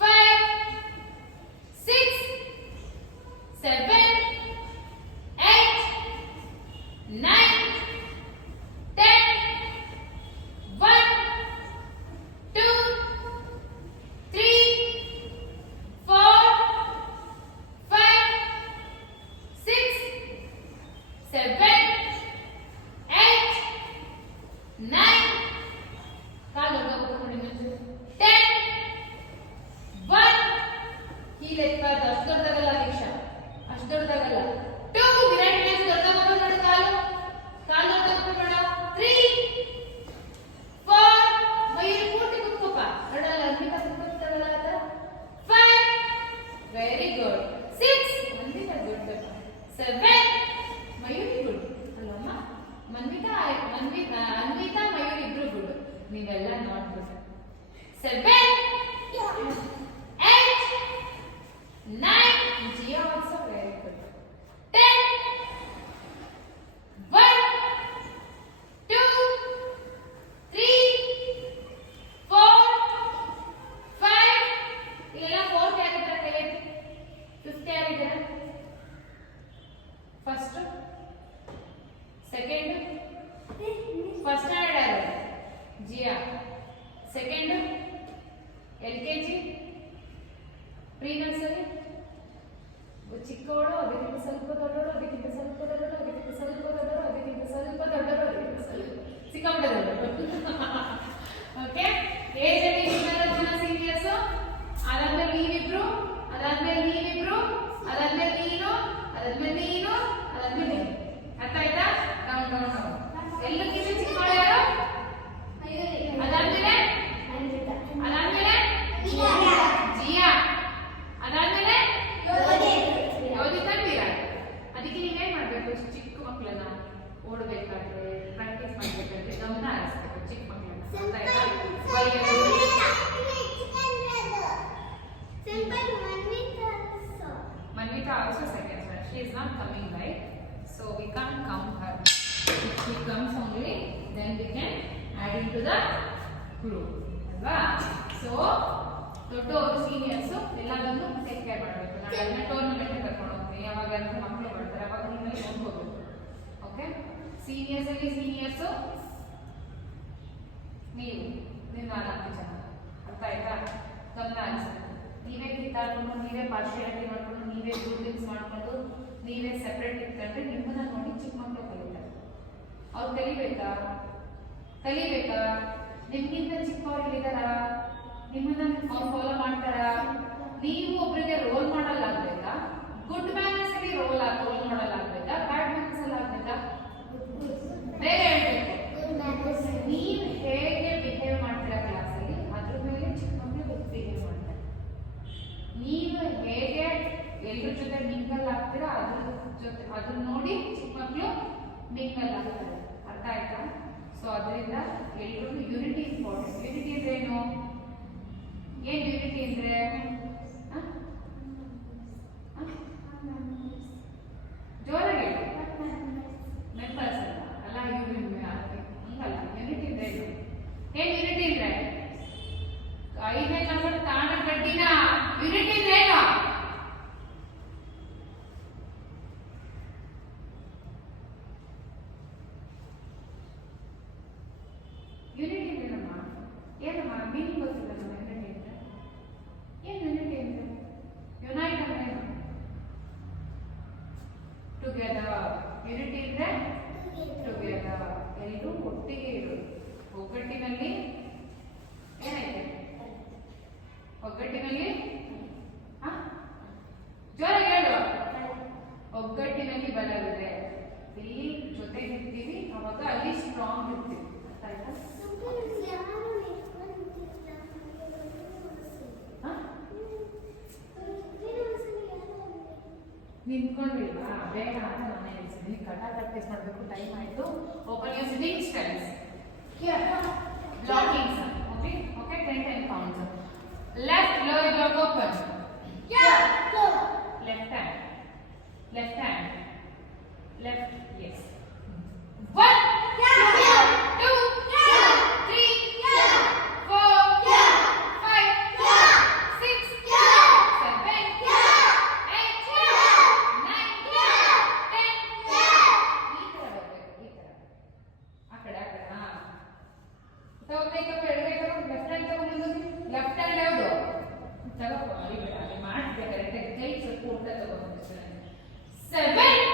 5 6 7 8 9 10 1 2 3 4 5 6 7 8 9 ಕಾಲು ದೊಡ್ಡ 10 1 ಹೀಲ್ ಎತ್ಬಾರ್ದು ಅಷ್ಟು ದೊಡ್ಡದಾಗಲ್ಲ ದೀಕ್ಷಾ ಅಷ್ಟು ದೊಡ್ಡದಾಗಲ್ಲ 2 ವಿರಾಟ್ ಮ್ಯಾಚ್ ದೊಡ್ಡದಾಗಲ್ಲ ನೋಡು ಕಾಲು ದೊಡ್ಡದಾಗಬೇಡ 3 4 ಮಯೂರಿ ಪೂರ್ತಿ ಕುತ್ಕೋಪ ನೋಡಲ್ಲ ಅನ್ವಿತಾ ಕುತ್ಕೋತಾಳಲ್ಲ ಅದ 5 very good 6 Anvita good 7 Mayuri good ಅಲ್ಲಮ್ಮ ಅನ್ವಿತಾ ಮಯೂರಿ ಇಬ್ರು ಗುಡ್ ನೀವೆಲ್ಲ not good 7 8 9 Jiya also very good 10 1 2 3 4 5 ಇಲ್ಲೆಲ್ಲ 4 ಯಾರಿದ್ದಾರೆ ಕೈ ಎತ್ತಿ 5 ಯಾರಿದ್ದಾರೆ ಫಸ್ಟ್ ಸೆಕೆಂಡ್ ಫಸ್ಟ್ ಸ್ಟ್ಯಾಂಡರ್ಡ್ ಯಾರು ಜಿಯಾ ಸೆಕೆಂಡ್ LKG ಪ್ರೀ ನರ್ಸರಿ ಚಿಕ್ಕವಳು ಅದಕ್ಕಿಂತ ಸ್ವಲ್ಪ ದೊಡ್ಡವಳು ಅದಕ್ಕಿಂತ ಸ್ವಲ್ಪ ದೊಡ್ಡವಳು ಅದಕ್ಕಿಂತ ಸ್ವಲ್ಪ ದೊಡ್ಡವಳು ಅದಕ್ಕಿಂತ ಸ್ವಲ್ಪ ದೊಡ್ಡವಳು ಅದಕ್ಕಿಂತ ಸ್ವಲ್ಪ ಸಿಕ್ಕಾಪಟ್ಟೆ ದೊಡ್ಡವಳು ಓಕೆ ಏಜ್ ಅಲ್ಲಿ ಇಷ್ಟೆಲ್ಲ ಜನ ಸೀನಿಯರ್ಸ್ ಅದಾದ್ಮೇಲೆ ನೀವಿಬ್ರು ಅದಾದ್ಮೇಲೆ ನೀವಿಬ್ರು ಅದಾದ್ಮೇಲೆ ನೀನು ಅದಾದ್ಮೇಲೆ ನೀನು ಅದಾದ್ಮೇಲೆ ನೀನು ಅರ್ಥ ಆಯ್ತಾ ಕೌಂಟ್ ಕೌಂಟ್ ಕೌಂಟ್ ಎಲ್ಲಕ್ಕಿಂತ ಚಿಕ್ಕವಳು ಯಾರು ಅದಾದ್ಮೇಲೆ ಅದಾದ್ಮೇಲೆ ಜಿಯಾ ಅದಾದ್ಮೇಲೆ ಯೋಧಿತಾ ವಿರಾಟ್ ಅದಕ್ಕೆ ನೀವೇನ್ ಮಾಡ್ಬೇಕು ಚಿಕ್ಕ ಮಕ್ಕಳನ್ನ ಓಡಬೇಕಾದ್ರೆ ಪ್ರಾಕ್ಟೀಸ್ ಮಾಡ್ಬೇಕಾದ್ರೆ ಗಮನ ಹರಿಸ್ಬೇಕು ಚಿಕ್ಕ ಮಕ್ಕಳನ್ನ Manvita also second sir. She is not coming, right? So we can't count her. If she comes only, then we can add into the group. ಅಲ್ವಾ? So ದೊಡ್ಡವರು ಸೀನಿಯರ್ಸ್ ಎಲ್ಲದನ್ನು ಟೇಕ್ ಕೇರ್ ಮಾಡಬೇಕು. ನಾಳೆ ಟೂರ್ನಮೆಂಟ್ ಕರ್ಕೊಂಡು ಹೋಗ್ತೀನಿ. ಯಾವಾಗ ಅಂತ ಮಕ್ಕಳು ಬರ್ತಾರೆ ಅವಾಗ ನಿಮ್ಮಲ್ಲಿ ನೋಡ್ಕೋಬೇಕು. ಓಕೆ? ಸೀನಿಯರ್ಸ್ ಅಲ್ಲಿ ಸೀನಿಯರ್ಸ್ ನೀವು 4 ಜನ. ಅರ್ಥ ಆಯ್ತಾ? ಗಮನ ಹರಿಸಬೇಕು. ನೀವೇ ಕಿತ್ತಾಡ್ಕೊಂಡು ನೀವೇ ಪಾರ್ಶಿಯಾಲಿಟಿ ಮಾಡ್ಕೊಂಡು ನೀವೇ ಗ್ರೂಪಿಂಗ್ಸ್ ಮಾಡ್ಕೊಂಡು ನೀವೇ ಸೆಪರೇಟ್ ಇಟ್ಕೊಂಡ್ರೆ ನಿಮ್ಮನ್ನ ನೋಡಿ ಚಿಕ್ಕ ಮಕ್ಕಳು ಕಲಿತಾರೆ. ಅವ್ರು ಕಲಿಬೇಕಾ ನಿಮ್ಗಿಂತ ಚಿಕ್ಕವರಿದ್ದಾರ ನಿಮ್ಮನ್ನ ಅವ್ರು ಫಾಲೋ ಮಾಡ್ತಾರ ನೀವು ಒಬ್ಬರಿಗೆ ರೋಲ್ ಮಾಡಲ್ ಆಗ್ಬೇಕಾ ಗುಡ್ ಮ್ಯಾನರ್ಸ್ ಅಲ್ಲಿ ರೋಲ್ ಮಾಡಲ್ ಆಗ್ಬೇಕಾ ಬ್ಯಾಡ್ ಮ್ಯಾನರ್ಸ್ ಅಲ್ಲಿ ಆಗ್ಬೇಕಾ ಬೇರೆ ಹೇಳ್ಬೇಕು ನೀವು ಹೇಗೆ ಬಿಹೇವ್ ಮಾಡ್ತೀರಾ ಕ್ಲಾಸಲ್ಲಿ ಅದ್ರ ಮೇಲೆ ಚಿಕ್ಕ ಮಕ್ಕಳು ಬಿಹೇವ್ ಮಾಡ್ತಾರೆ ನೀವು ಹೇಗೆ ಎಲ್ಲರ ಜೊತೆ ಮಿಂಗಲ್ ಆಗ್ತೀರಾ ಅದನ್ನ ನೋಡಿ ಚಿಕ್ಕ ಮಕ್ಕಳು ಮಿಂಗಲ್ ಆಗ್ತಾರೆ ಅರ್ಥ ಆಯ್ತಾ ಸೊ ಅದರಿಂದ ಎಲ್ರಿಗೂ ಯೂನಿಟಿ ಇಂಪಾರ್ಟೆಂಟ್ ಯೂನಿಟಿ ಅಂದ್ರೆ ಏನ್ ಯೂನಿಟಿ ಅಂದ್ರೆ ಮೀನಿಂಗ್ ಗೊತ್ತಿಲ್ಲ ನಮ್ಮ ಯುನಿಟಿ ಅಂದ್ರೆ ಏನು ಯುನಿಟಿ ಅಂದ್ರೆ ಯುನೈಟ್ ಅಂದ್ರೆ ಏನು ಟುಗೆದರ್ ಯುನಿಟಿ ಅಂದ್ರೆ ಟುಗೆದರ್ ಎಲ್ಲರೂ ಒಟ್ಟಿಗೆ ಇರೋದು ಒಗ್ಗಟ್ಟಿನಲ್ಲಿ ಏನೈತೆ ಒಗ್ಗಟ್ಟಿನಲ್ಲಿ ಜೋರಾಗಿ ಹೇಳು ಒಗ್ಗಟ್ಟಿನಲ್ಲಿ ಬಲವಿದೆ ಇಲ್ಲಿ ಜೊತೆಗಿರ್ತೀವಿ ಅವಾಗ ಅಲ್ಲಿ ಸ್ಟ್ರಾಂಗ್ ಇರ್ತೀವಿ ಅರ್ಥ ಆಯ್ತಾ ನಿಂತ್ಕೊಂಡಿಲ್ವಾ ಬೇಗ ಅಂತ ನಾನೇ ಹೇಳ್ತೀನಿ ಕಟ ಪ್ರಾಕ್ಟೀಸ್ ಮಾಡಬೇಕು ಟೈಮ್ ಆಯಿತು open your sitting styles here blockings okay okay 10 counts left lower block open left hand left yes 1 2 3 4 5 6 7 8 9 10 ಈ ತರ ಆ ಕಡೆ ತಗೋ ಕೈ ತಗೋ ಎಡಗೈ ತಗೋ ಲೆಫ್ಟ್ ಹ್ಯಾಂಡ್ ತಗೋ ಮುಂದೆ ಲೆಫ್ಟ್ ಹ್ಯಾಂಡ್ ಯಾವುದು ತಗೋ ಅಲ್ಲಿ ಮಾಡ್ಬೇಕು ಕರೆಕ್ಟಾಗಿ ಕೈ ಸ್ವಲ್ಪ ಊಟ ತಗೋ 7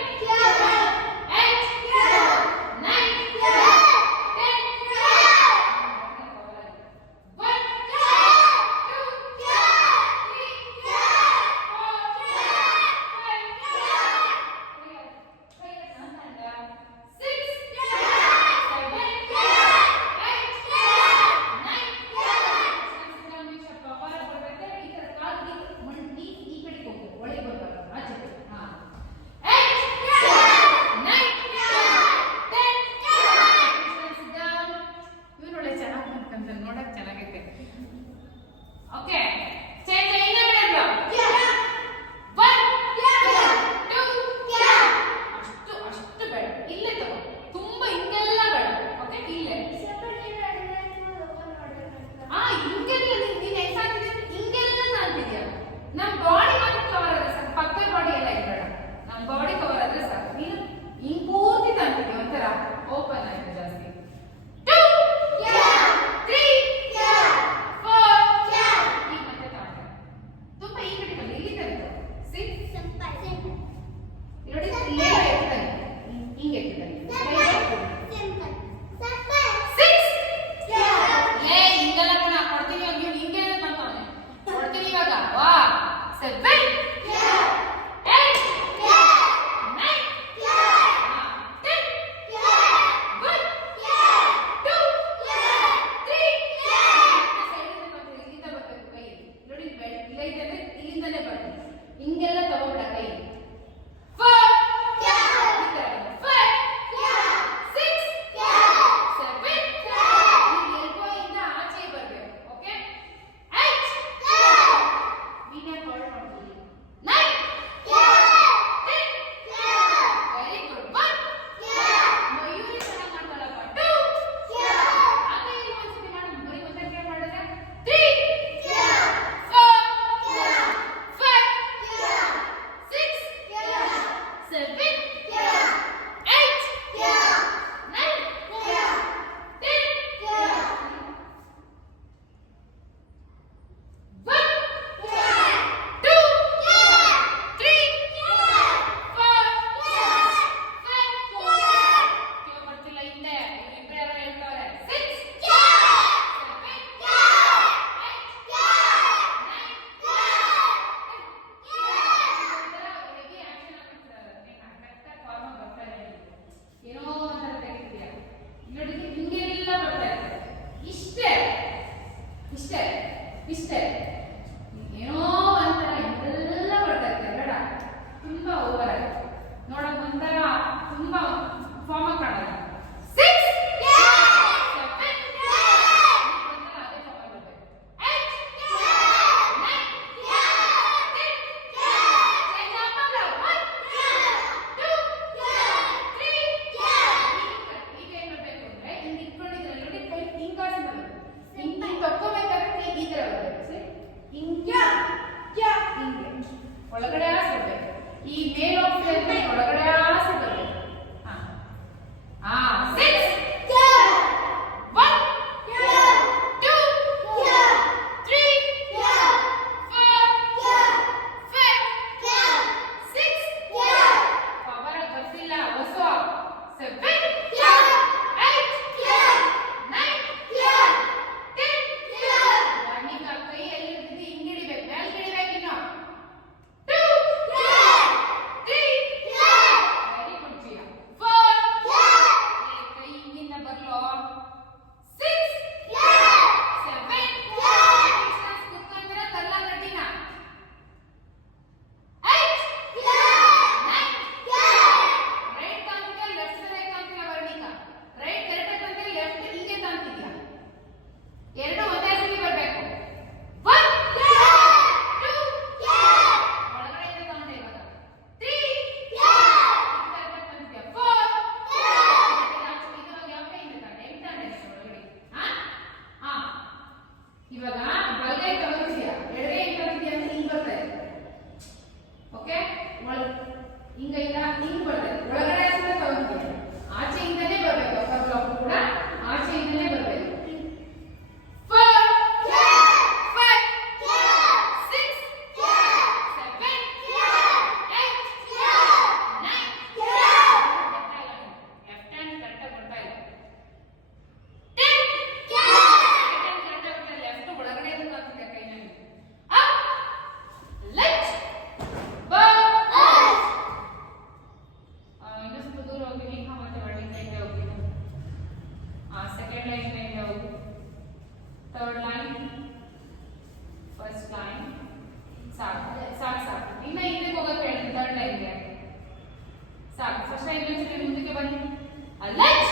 Let's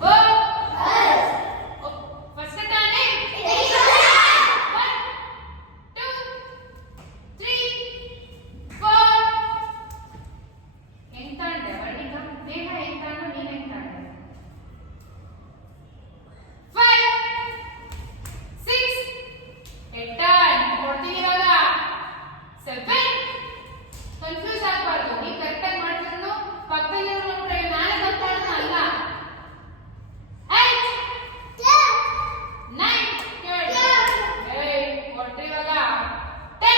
go. First ತಾನೆ 1 2 3 4 ಹೆಂಗ್ ತಾಂಡೆ ವರ್ಣಿಕ ನೇಹ ಹೆಂಗ್ ತಾಂಡು ನೀನ್ ಹೆಂಗ್ ತಾಂಡೆ 5 6 8 ಕೊಡ್ತೀನಿ ಇವಾಗ 7 ಕನ್ಫ್ಯೂಸ್ ಆಗಬಾರ್ದು ನೀವು ಕರೆಕ್ಟ್ ಆಗಿ ಮಾಡ್ತಿದ್ರು ಪಕ್ಕದಲ್ಲಿರೋ ನೋಡ್ರೆ ನಾಳೆ ಗೊತ್ತಾಗ್ತಾ ಅಲ್ಲ 8 9 ಕೊಡ್ರಿ ಇವಾಗ 10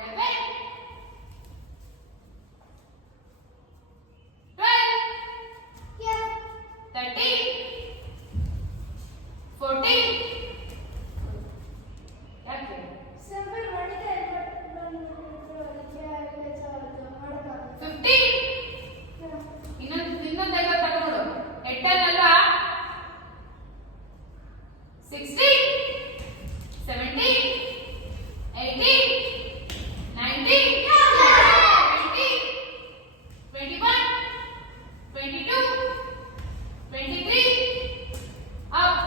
11 12 13 14 ಯಾಕೆ ಸಿಂಪಲ್ ಮಾಡಿದ್ರೆ 15 ಇನ್ನೊಂದು 50 ತಗೊಂಡು 8 ಅಲ್ವಾ 16 17 18 19 20 21 22 23 ಅಪ್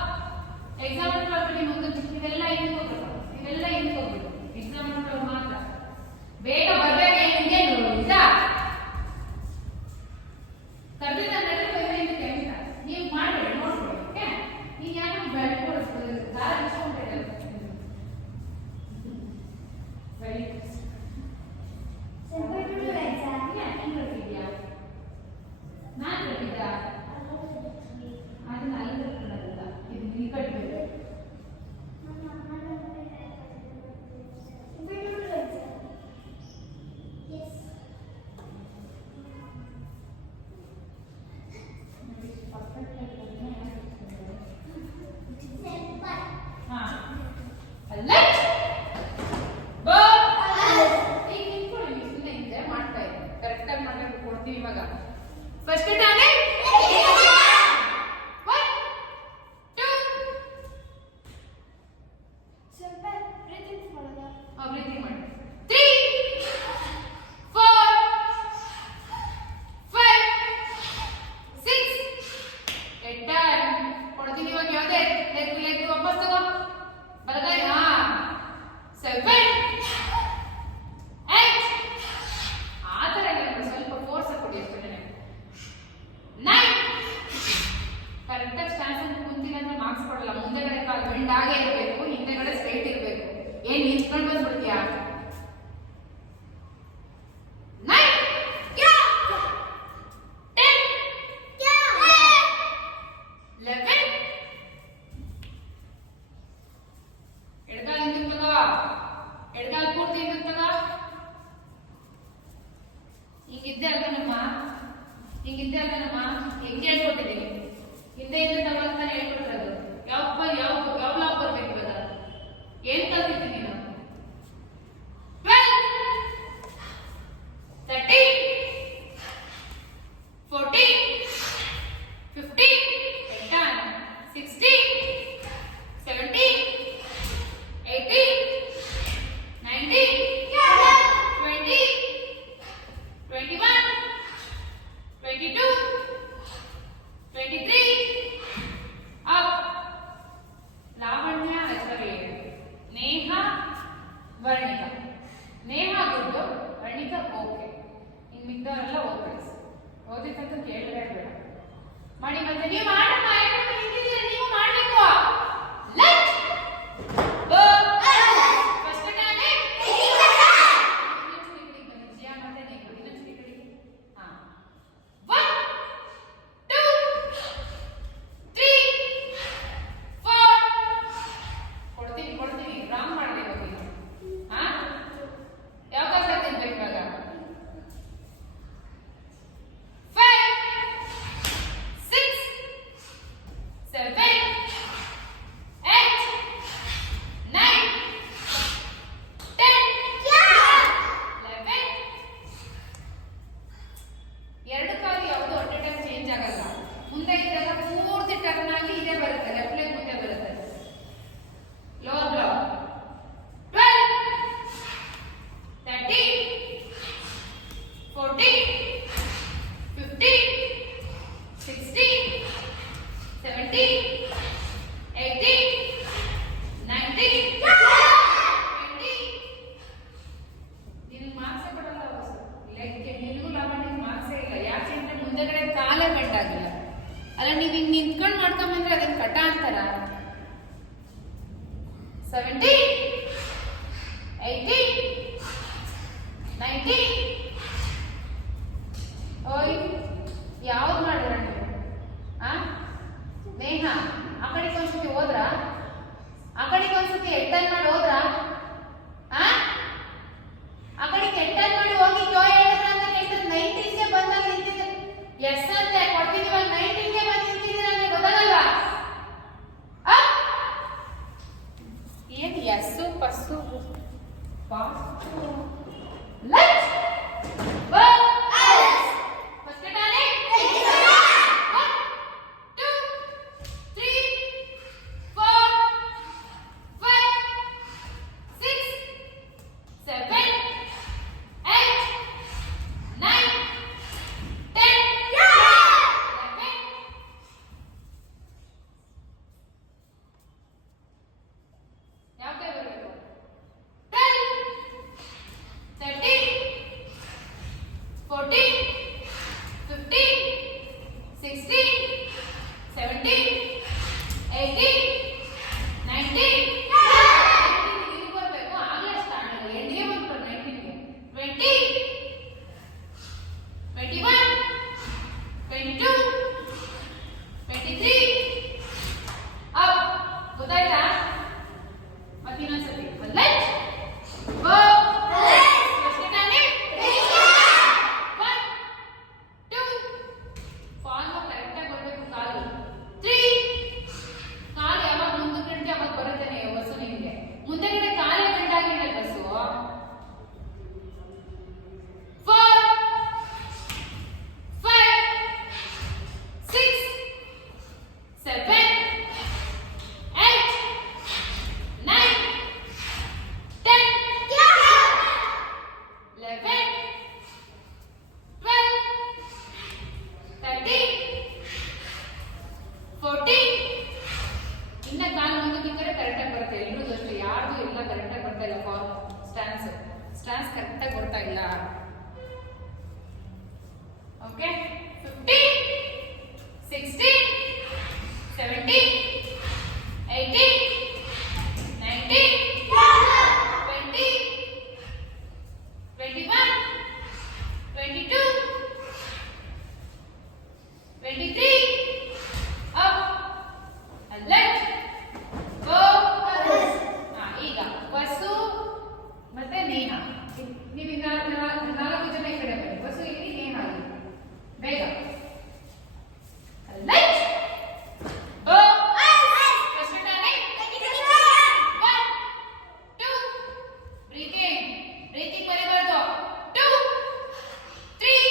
ಎಕ್ಸಾಂಪಲ್ ಪ್ರಾಬ್ಲಮ್ ಮುಂದೆ ಇವೆಲ್ಲ ಹಿಂದೆ ಹೋಗ್ಬಿಡು ಎಕ್ಸಾಂಪಲ್ ಮಾತ್ರ ಬೇಗ ಬರ್ಬೇಕು ನಿಮಗೆ ನಿಜ ಕರ್ದಿದ್ದ ನೀವು ಮಾಡಬೇಡಿ ನೋಡ್ಕೊಳ್ಳಿ ಓಕೆ ನೀವು ಯಾಕೆ ಬೆಳ್ಕೊಡ್ತೀವಿ ದಾರ ಇಟ್ಕೊಂಡಿರಲ್ಲ ವೆರಿ ಸಿಂಪಲ್ ಟು ಎಕ್ಸಾಮ್ ಯಾಕೆ ಬರ್ತಿದ್ಯಾ ನಾನು ಬರ್ತಿದ್ದ ಅದನ್ನ ಅಲ್ಲಿ ಬರ್ಕೊಳ್ಳೋದಿಲ್ಲ ಇದು ನೀವು ಕಟ್ಟಬೇಕು Let's go. ಈಗ ನಿಂತ್ಕೊಳ್ಳಿ ನೀವು ಸುಮ್ಮನೆ ಹಿಂದೆ ಮಾಡ್ತಾ ಇದ್ದೀನಿ ಕರೆಕ್ಟ್ ಆಗಿ ಮಾಡಕ್ಕೆ ಕೊಡ್ತೀವಿ ಇವಾಗ ಫಸ್ಟ್ ತಾನೆ 1 2 ಸಿಂಪಲ್ ಬ್ರೀತಿಂಗ್ ಮಾಡೋದಾ ಬ್ರೀತಿಂಗ್ ಮಾಡಿ 3 4 5 6 8 ಕೊಡ್ತೀನಿ ಇವಾಗ ಯಾವುದೇ ಲೆಗ್ ವಾಪಸ್ ತಗೋ ಬರಗಾಯ 7 8 ಆ ಥರ ಸ್ವಲ್ಪ ಫೋರ್ಸ್ ಕೊಡಿ ಅಷ್ಟೇ 9 ಕರೆಕ್ಟಾಗಿ ಸ್ಟ್ಯಾನ್ಸ್ ಅಂತ ಕುಂತಿಲ್ಲ ಅಂದ್ರೆ ಮಾರ್ಕ್ಸ್ ಕೊಡಲ್ಲ ಮುಂದೆಗಡೆ ಕಾಲು ಬೆಂಡ್ ಆಗೇ ಇರಬೇಕು ಹಿಂದೆಗಡೆ ಸ್ಟ್ರೈಟ್ ಇರಬೇಕು ಏನ್ ನಿಂತ್ಕೊಂಡು ಬಂದ್ಬಿಡ್ತೀಯಾ 9 10 11 ಎಡಗಾಲ ಹಿಂದಕ್ಕೆ ತಗೋ ಎಡಗಾಲ ಪೂರ್ತಿ ಹಿಂದಕ್ಕೆ ತಗೋ ಹಿಂಗಿದ್ದೆ ಅಲ್ವೇನಮ್ಮ ಹೆಂಗೆ ಹೇಳ್ಕೊಟ್ಟಿದ್ದೀನಿ ಹಿಂದೆ ತಗೋ ಅಂತಾನೆ ಹೇಳ್ಕೊಟ್ಟಿರೋದು ಯಾವ ಲಾಕ್ ಬರ್ಬೇಕು ಇವಾಗ ಏನ್ ಕಲ್ತಿದ್ದೀನಿ ನೀನು 12 13 14 15 16 17 18 19 20 21 22 23 ಅಪ್ ಲಾವಣ್ಯ ಸಾರಿ ನೇಹ ವರ್ಣಿಕ ನೇಹ ಗುಡ್ ವರ್ಣಿಕ ಓಕೆ ಇನ್ನು ಮಿಕ್ಕದವರೆಲ್ಲ ಓದ್ಬೇಡಿ ಓದಿತ್ತಂತ ಕೇಳಲೇ ಬೇಡ ಮಾಡಿ ಮತ್ತೆ ನೀವು ಮಾಡಮ್ಮ ಯಾಕಂದ್ರೆ ಹಿಂದಿದ್ದೀರ ನೀವು ಮಾಡಬೇಕು ಲೆಟ್ ಗೋ ಫಸ್ಟ್ ತಾನೆ ಜಿಯಾ ಮತ್ತೆ ನೀವು ಇನ್ನೊಂದು ಚಿಕ್ಕಡಿ ಹಾ 1 2 3 4 ಕೊಡ್ತೀನಿ ರಾಂಗ್ ಮಾಡದೆ ಹೋಗಿ ಹಾ ಯಾವ ಕ್ಲಾಸ್ ತಿನ್ಬೇಕು ಇವಾಗ 5 6 ಮುಂದೆಗಡೆ ಕಾಲೇ ಬೆಂಡ್ ಆಗಿಲ್ಲ. ಅಲ್ಲ ನೀವು ಹಿಂಗ್ ನಿಂತ್ಕೊಂಡು ಮಾಡ್ಕೊಂಬಂದ್ರೆ ಅದನ್ನ ಕಟ ಅಂತಾರ. 70, 80, 90. ಓಯ್ ಯಾವ್ದು ಮಾಡಿದ್ರ ನೀವು? ನೇಹ ಆ ಕಡೆಗೆ ಒಂದ್ಸತಿ ಹೋದ್ರ, ಆ ಕಡೆಗೆ ಒಂದ್ಸತಿ ಎಟ್ಟಲ್ ಮಾಡಿ ಹೋದ್ರ, ಆ ಕಡೆಗೆ ಎಟ್ಟಲ್ ಮಾಡಿ ಹೋಗಿ ಜೋ ಹೇಳಿದ್ರ ಅಂತ ಹೇಳ್ತಾರೆ. 90ಗೆ ಬಂದಾಗ ನಿಂತಿದ್ದೆ. ಎಸ್ ಅಂತ ಕೊಡ್ತಿದೀವಲ್ಲ, 90ಗೆ ಬಂದು ನಿಂತಿದ್ದೀರ ಅಂದ್ರೆ ಗೊತ್ತಾಗಲ್ವಾ? ಏನು ಎಸ್ಸು ಪಸ್ಸು ಲೈಟ್ ಸ್ಟ್ಯಾನ್ಸ್ ಕರೆಕ್ಟಾಗಿ ಬರ್ತಾ ಇಲ್ಲ. Okay 50, 60, 70, 80, 90, 20, 21, 22, 23. Up and left. Go. ಈಗ ವಸು ಮತ್ತೆ ನೇಹ. ನೀವು ನಾಲ್ಕು ಜನ ಈ ಕಡೆ ಬನ್ನಿ. ವಸು ಇಲ್ಲಿ, ನೇಹ ಇಲ್ಲಿ. ಬೇಗ ಲೈಟ್ ಗೋ. ಫಸ್ಟ್ ಟರ್ನ್ 1 2 ಬ್ರೀತಿಂಗ್ ಬರಬಾರ್ದು. 2 3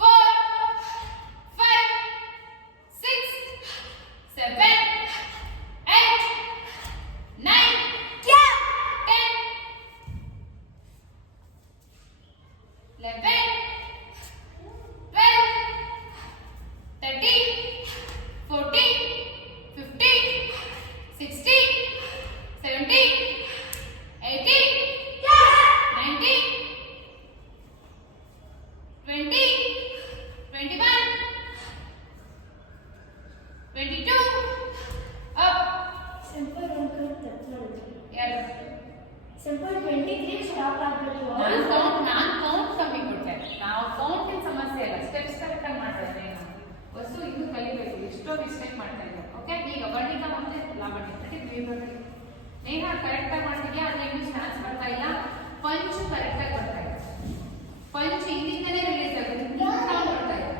4 5 6 7 8 9 10 11 12 13 14 15 16 17 18 19 20 21 22. Up. ಸಿಂಪಲ್ ಒಂದು ಕಟ್ ಮಾಡಿದ್ವಿ. ಯಾರು? ಸಿಂಪಲ್ 23 ಸ್ಟಾಪ್ ಆಗಬೇಕು. ನಾನು ಕೌಂಟ್ ಕಮ್ಮಿ ಕೊಡ್ತೇನೆ. ನಾವು ಕೌಂಟಿನ ಸಮಸ್ಯೆ ಇಲ್ಲ, ಸ್ಟೆಪ್ಸ್ ಕರೆಕ್ಟ್ ಆಗಿ ಮಾಡ್ತಾರೆ. ವಸ್ತು ಇನ್ನೂ ಕಲಿಬೇಕು, ಎಷ್ಟೋ ಮಿಸ್ಟೇಕ್ ಮಾಡ್ತಾ ಇದ್ದಾರೆ. ಓಕೆ, ಈಗ ವರ್ಣಿಕ ಮತ್ತೆ ಲಾವಣ್ಯ ದ್ವಿಭಕ್ತಿ. ನೇಹ ಕರೆಕ್ಟ್ ಆಗಿ ಮಾಡ್ತಿದ್ಯಾ, ಅದ್ರ ಇನ್ನೂ ಸ್ಟ್ಯಾನ್ಸ್ ಬರ್ತಾ ಇಲ್ಲ. ಪಂಚ್ ಕರೆಕ್ಟ್ ಆಗಿ ಬರ್ತಾ ಇದೆ. ಪಂಚ್ ಇಲ್ಲಿಂದಲೇ ರಿಲೀಸ್ ಆಗುತ್ತೆ, ಬರ್ತಾ ಇದೆ.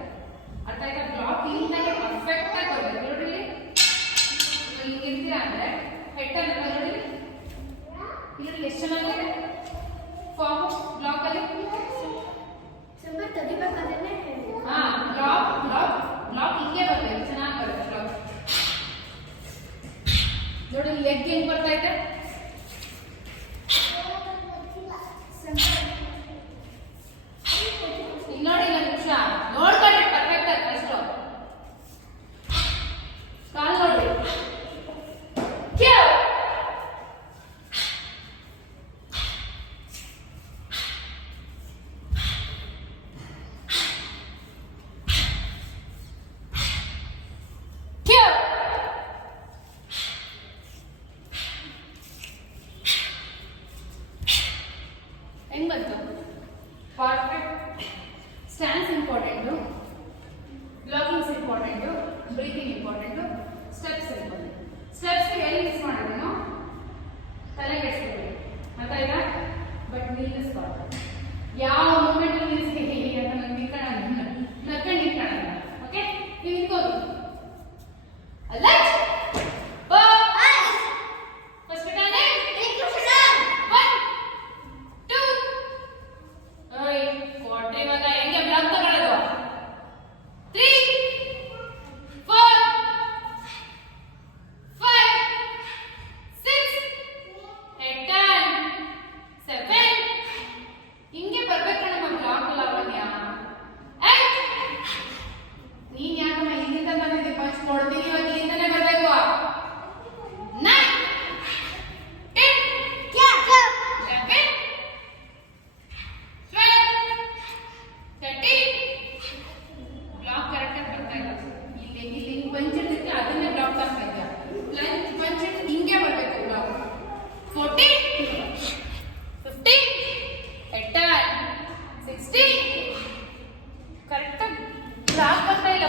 ಅರ್ಥ ಆಯ್ತಾ? ಬ್ಲಾಕ್ ಇಲ್ಲಿಂದಲೇ ಪರ್ಫೆಕ್ಟ್ ಆಗಿ ಬರಬೇಕು. ನೋಡಿ ಹಿಂಗೆ ಇರ್ತೀರಾ ಅಂದ್ರೆ ಹೆಡ್ ಅನ್ನ ನೋಡಿ ಇಲ್ಲಿ ಎಷ್ಟು ಚೆನ್ನಾಗಿದೆ ಫಾರ್ಮ್ ಬ್ಲಾಕ್ ಅಲ್ಲಿ. ಸಿಂಪಲ್ ತೆಗಿಬೇಕಾದ್ರೆ ಹಾ, ಬ್ಲಾಕ್ ಹಿಂಗೆ ಬರಬೇಕು, ಚೆನ್ನಾಗಿ ಬರುತ್ತೆ ಬ್ಲಾಕ್. ನೋಡಿ ಲೆಗ್ ಹೆಂಗ್ ಬರ್ತಾ ಇದೆ. ನೋಡಿ ಇಲ್ಲ ನಿಮಿಷ ನೋಡ್ಕೊಳ್ಳಿ ಪರ್ಫೆಕ್ಟ್ ಆಗಿ ಫಸ್ಟ್ ಕಾಲ್ ನೋಡಿ. Stance important, blockings important, breathing important, steps important. Steps ಎಲ್ಲಿ ಮಿಸ್ ಮಾಡಿದ್ರು ತಲೆ ಕೆಡಿಸ್ಕೊಬೇಡಿ, ಅರ್ಥ ಆಯ್ತಾ? ಬಟ್ ನಿಲ್ಲಿಸ್ಬಾರ್ದು. ಯಾವ ಮೂಮೆಂಟ್ ನಿಲ್ಲಿಸ್ತೀವಿ ಅಂತ ನಂಗೆ ನಿಂತ್ಕೊಳ್ಳೋಣ, ನಡ್ಕೊಂಡು ನಿಂತ್ಕೊಳ್ಳೋಣ. ಓಕೆ, ನೀವು ನಿಂತ್ಕೋದು.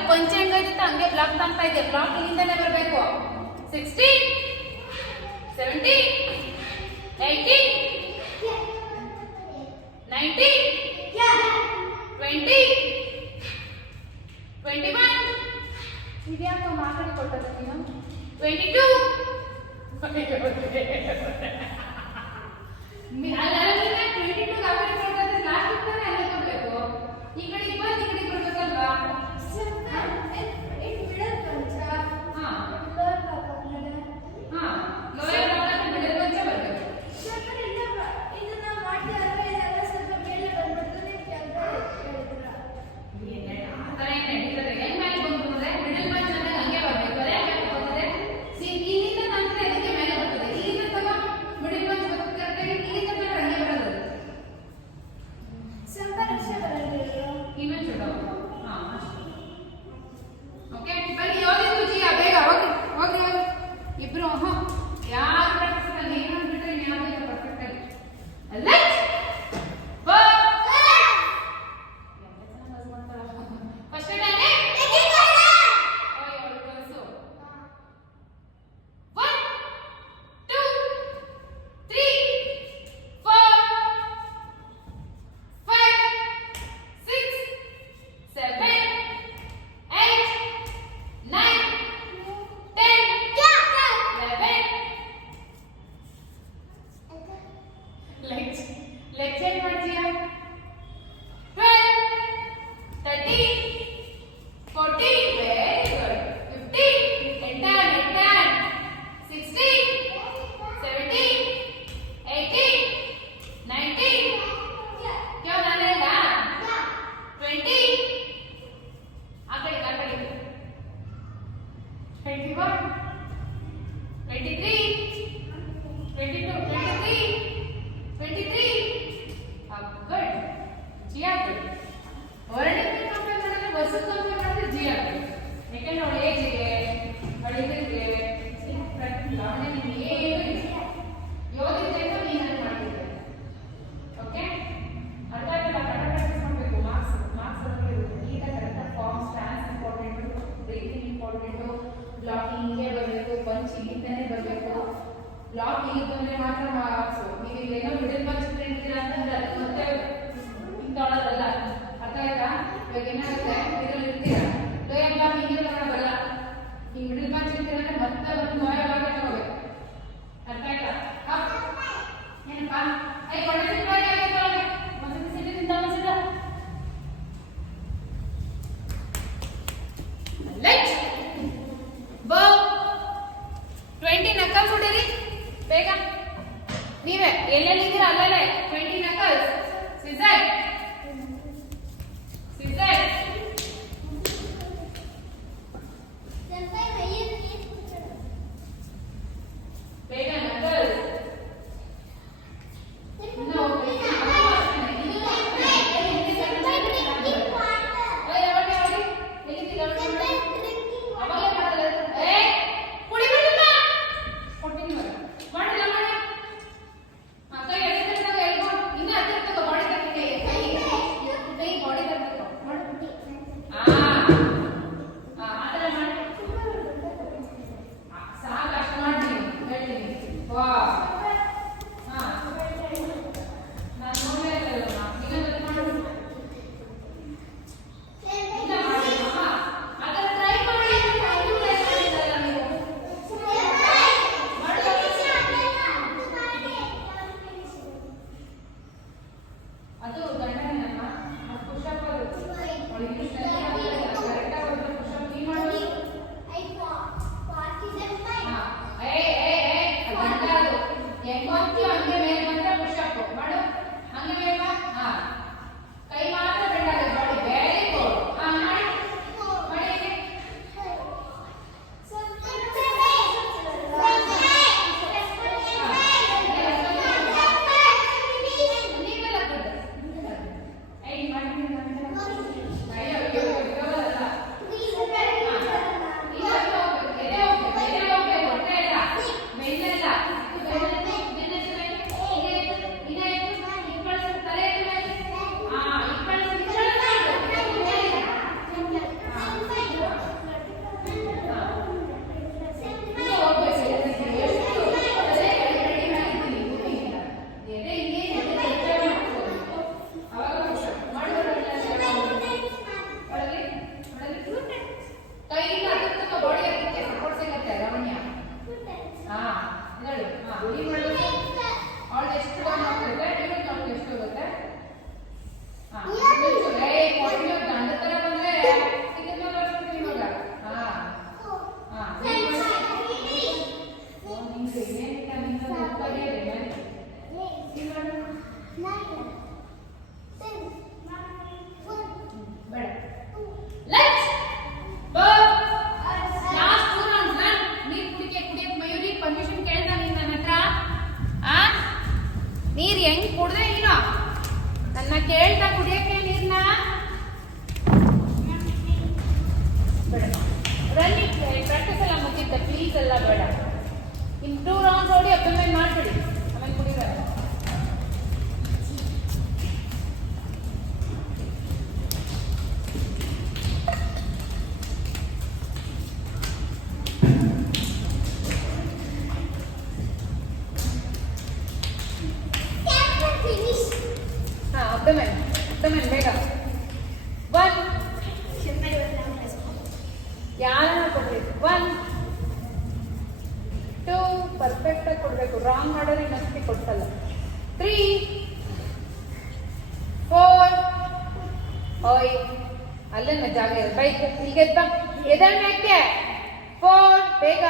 ಪಂಚೆ ಹೆಂಗಾಯ್ತು ಹಂಗೆ ಬ್ಲಾಕ್ ಆಗ್ತಾ ಇದೆ. ಬ್ಲಾಕ್ ಇಲ್ಲಿಂದಲೇ ಬರಬೇಕು. 60, 70, 80, 90, 20, 21. ಇದ್ಯಾಕೋ ಮಾತಾಡಿ ಕೊಟ್ಟದ ನೀನು? 22. ಅಲ್ಲ 22 ಗಾಬರಿ ಕೊಟ್ಟರೆ ಲಾಸ್ಟ್ ಇರ್ತಾನೆ ಅಲ್ಲೇ ಕೊಡಬೇಕು. ಈ ಕಡೆ ಬಂದು ಈ ಕಡೆ ಬರ್ಬೇಕಲ್ವಾ? ಬ್ಲಾಕ್ ಇಲ್ಲಿ ಬಂದ್ರೆ ಮಾತ್ರ ಮಾರ್ಕ್ಸ್. ನೀವು ಇಲ್ಲೇನೋ ಮಿಡಲ್ ಮಾರ್ಕ್ಸ್ ಇಟ್ಟಿದ್ದೀರಾ ಅಂತಂದ್ರೆ ಮತ್ತೆ ಹಿಂದೊಳಗಲ್ಲ. ಅರ್ಥ ಆಯ್ತಾ? ಇವಾಗ ಏನಾಗುತ್ತೆ, ಇದರಲ್ಲಿ ಇರ್ತೀರಾ ಲೋಯರ್ ಬ್ಲಾಕ್ ಹಿಂಗೆ ಬರಲ್ಲ. ಹಿಂಗೆ ಮಿಡಲ್ ಮಾರ್ಕ್ಸ್ ಇರ್ತೀರ ಅಂದ್ರೆ ಮತ್ತೆ ಒಂದು ಲೋಯರ್ ಬ್ಲಾಕ್ ತಗೋಬೇಕು. ಅರ್ಥ ಆಯ್ತಾ? ಏನಪ್ಪಾ ಐ ಕೊಡಸಿ ಬ್ಲಾಕ್ ಆಗಿತ್ತು ಒಂದ್ಸತಿ ಸಿಟ್ಟಿಂದ ಒಂದ್ಸಲ ಲೆಟ್ ಬೋ 20 ನಕಲ್ಸ್ ಹೊಡಿರಿ ಬೇಗ. ನೀವೇ ಎಲ್ಲೆಲ್ಲಿದ್ದೀರಾ ಅಲ್ಲೇ 20 ನಕಲ್ಸ್. ಸಿಸರ್ ಸಿಸರ್ ಬೇಗ ನಕಲ್ಸ್. ನೋ ನೀರ್ ಹೆಂಗ್ ಕುಡ್ದೆ ನೀನು ನನ್ನ ಕೇಳ್ತಾ ಕುಡಿಯಕ್ಕೆ ನೀರ್ನ ರನ್ನಿಂಗ್ ಪ್ರಾಕ್ಟೀಸ್ ಎಲ್ಲ ಮುಗಿದ್ದ ಪ್ಲೀಸ್ ಎಲ್ಲ ಬೇಡ ಇನ್ 2 ರೌಂಡ್ಸ್ ಓಡಿ ಅಬ್ಬೆಮೇಲೆ ಮಾಡ್ಬಿಡಿ ಆಮೇಲೆ ಕುಡಿದಾರೆ abdomen ಬೇಗ 1 ಯಾರನ್ನ ಕೊಡ್ಬೇಕು 1 2 ಪರ್ಫೆಕ್ಟ್ ಆಗಿ ಕೊಡ್ಬೇಕು ರಾಂಗ್ ಮಾಡಿದ್ರೆ ಇನ್ನೊಂದ್ಸತಿ ಕೊಡ್ಸಲ್ಲ 3 4 ಓಯ್ ಅಲ್ಲೇನ ಜಾಗ ಇದೆ ಬೈಕ್ ಈಗ ಎದ್ದ ಎದಳ್ಮೇಕೆ 4 ಬೇಗ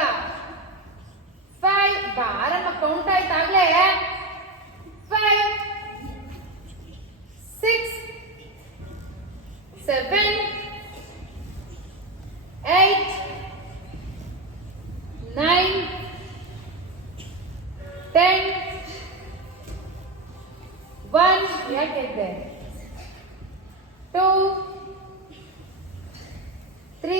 5 ಬಾರಮ್ಮ ಕೌಂಟ್ ಆಯ್ತಾಗ್ಲೇ 5 6 7 8 9 10 1 ಯಾಕೆ ಇದೆ 2 3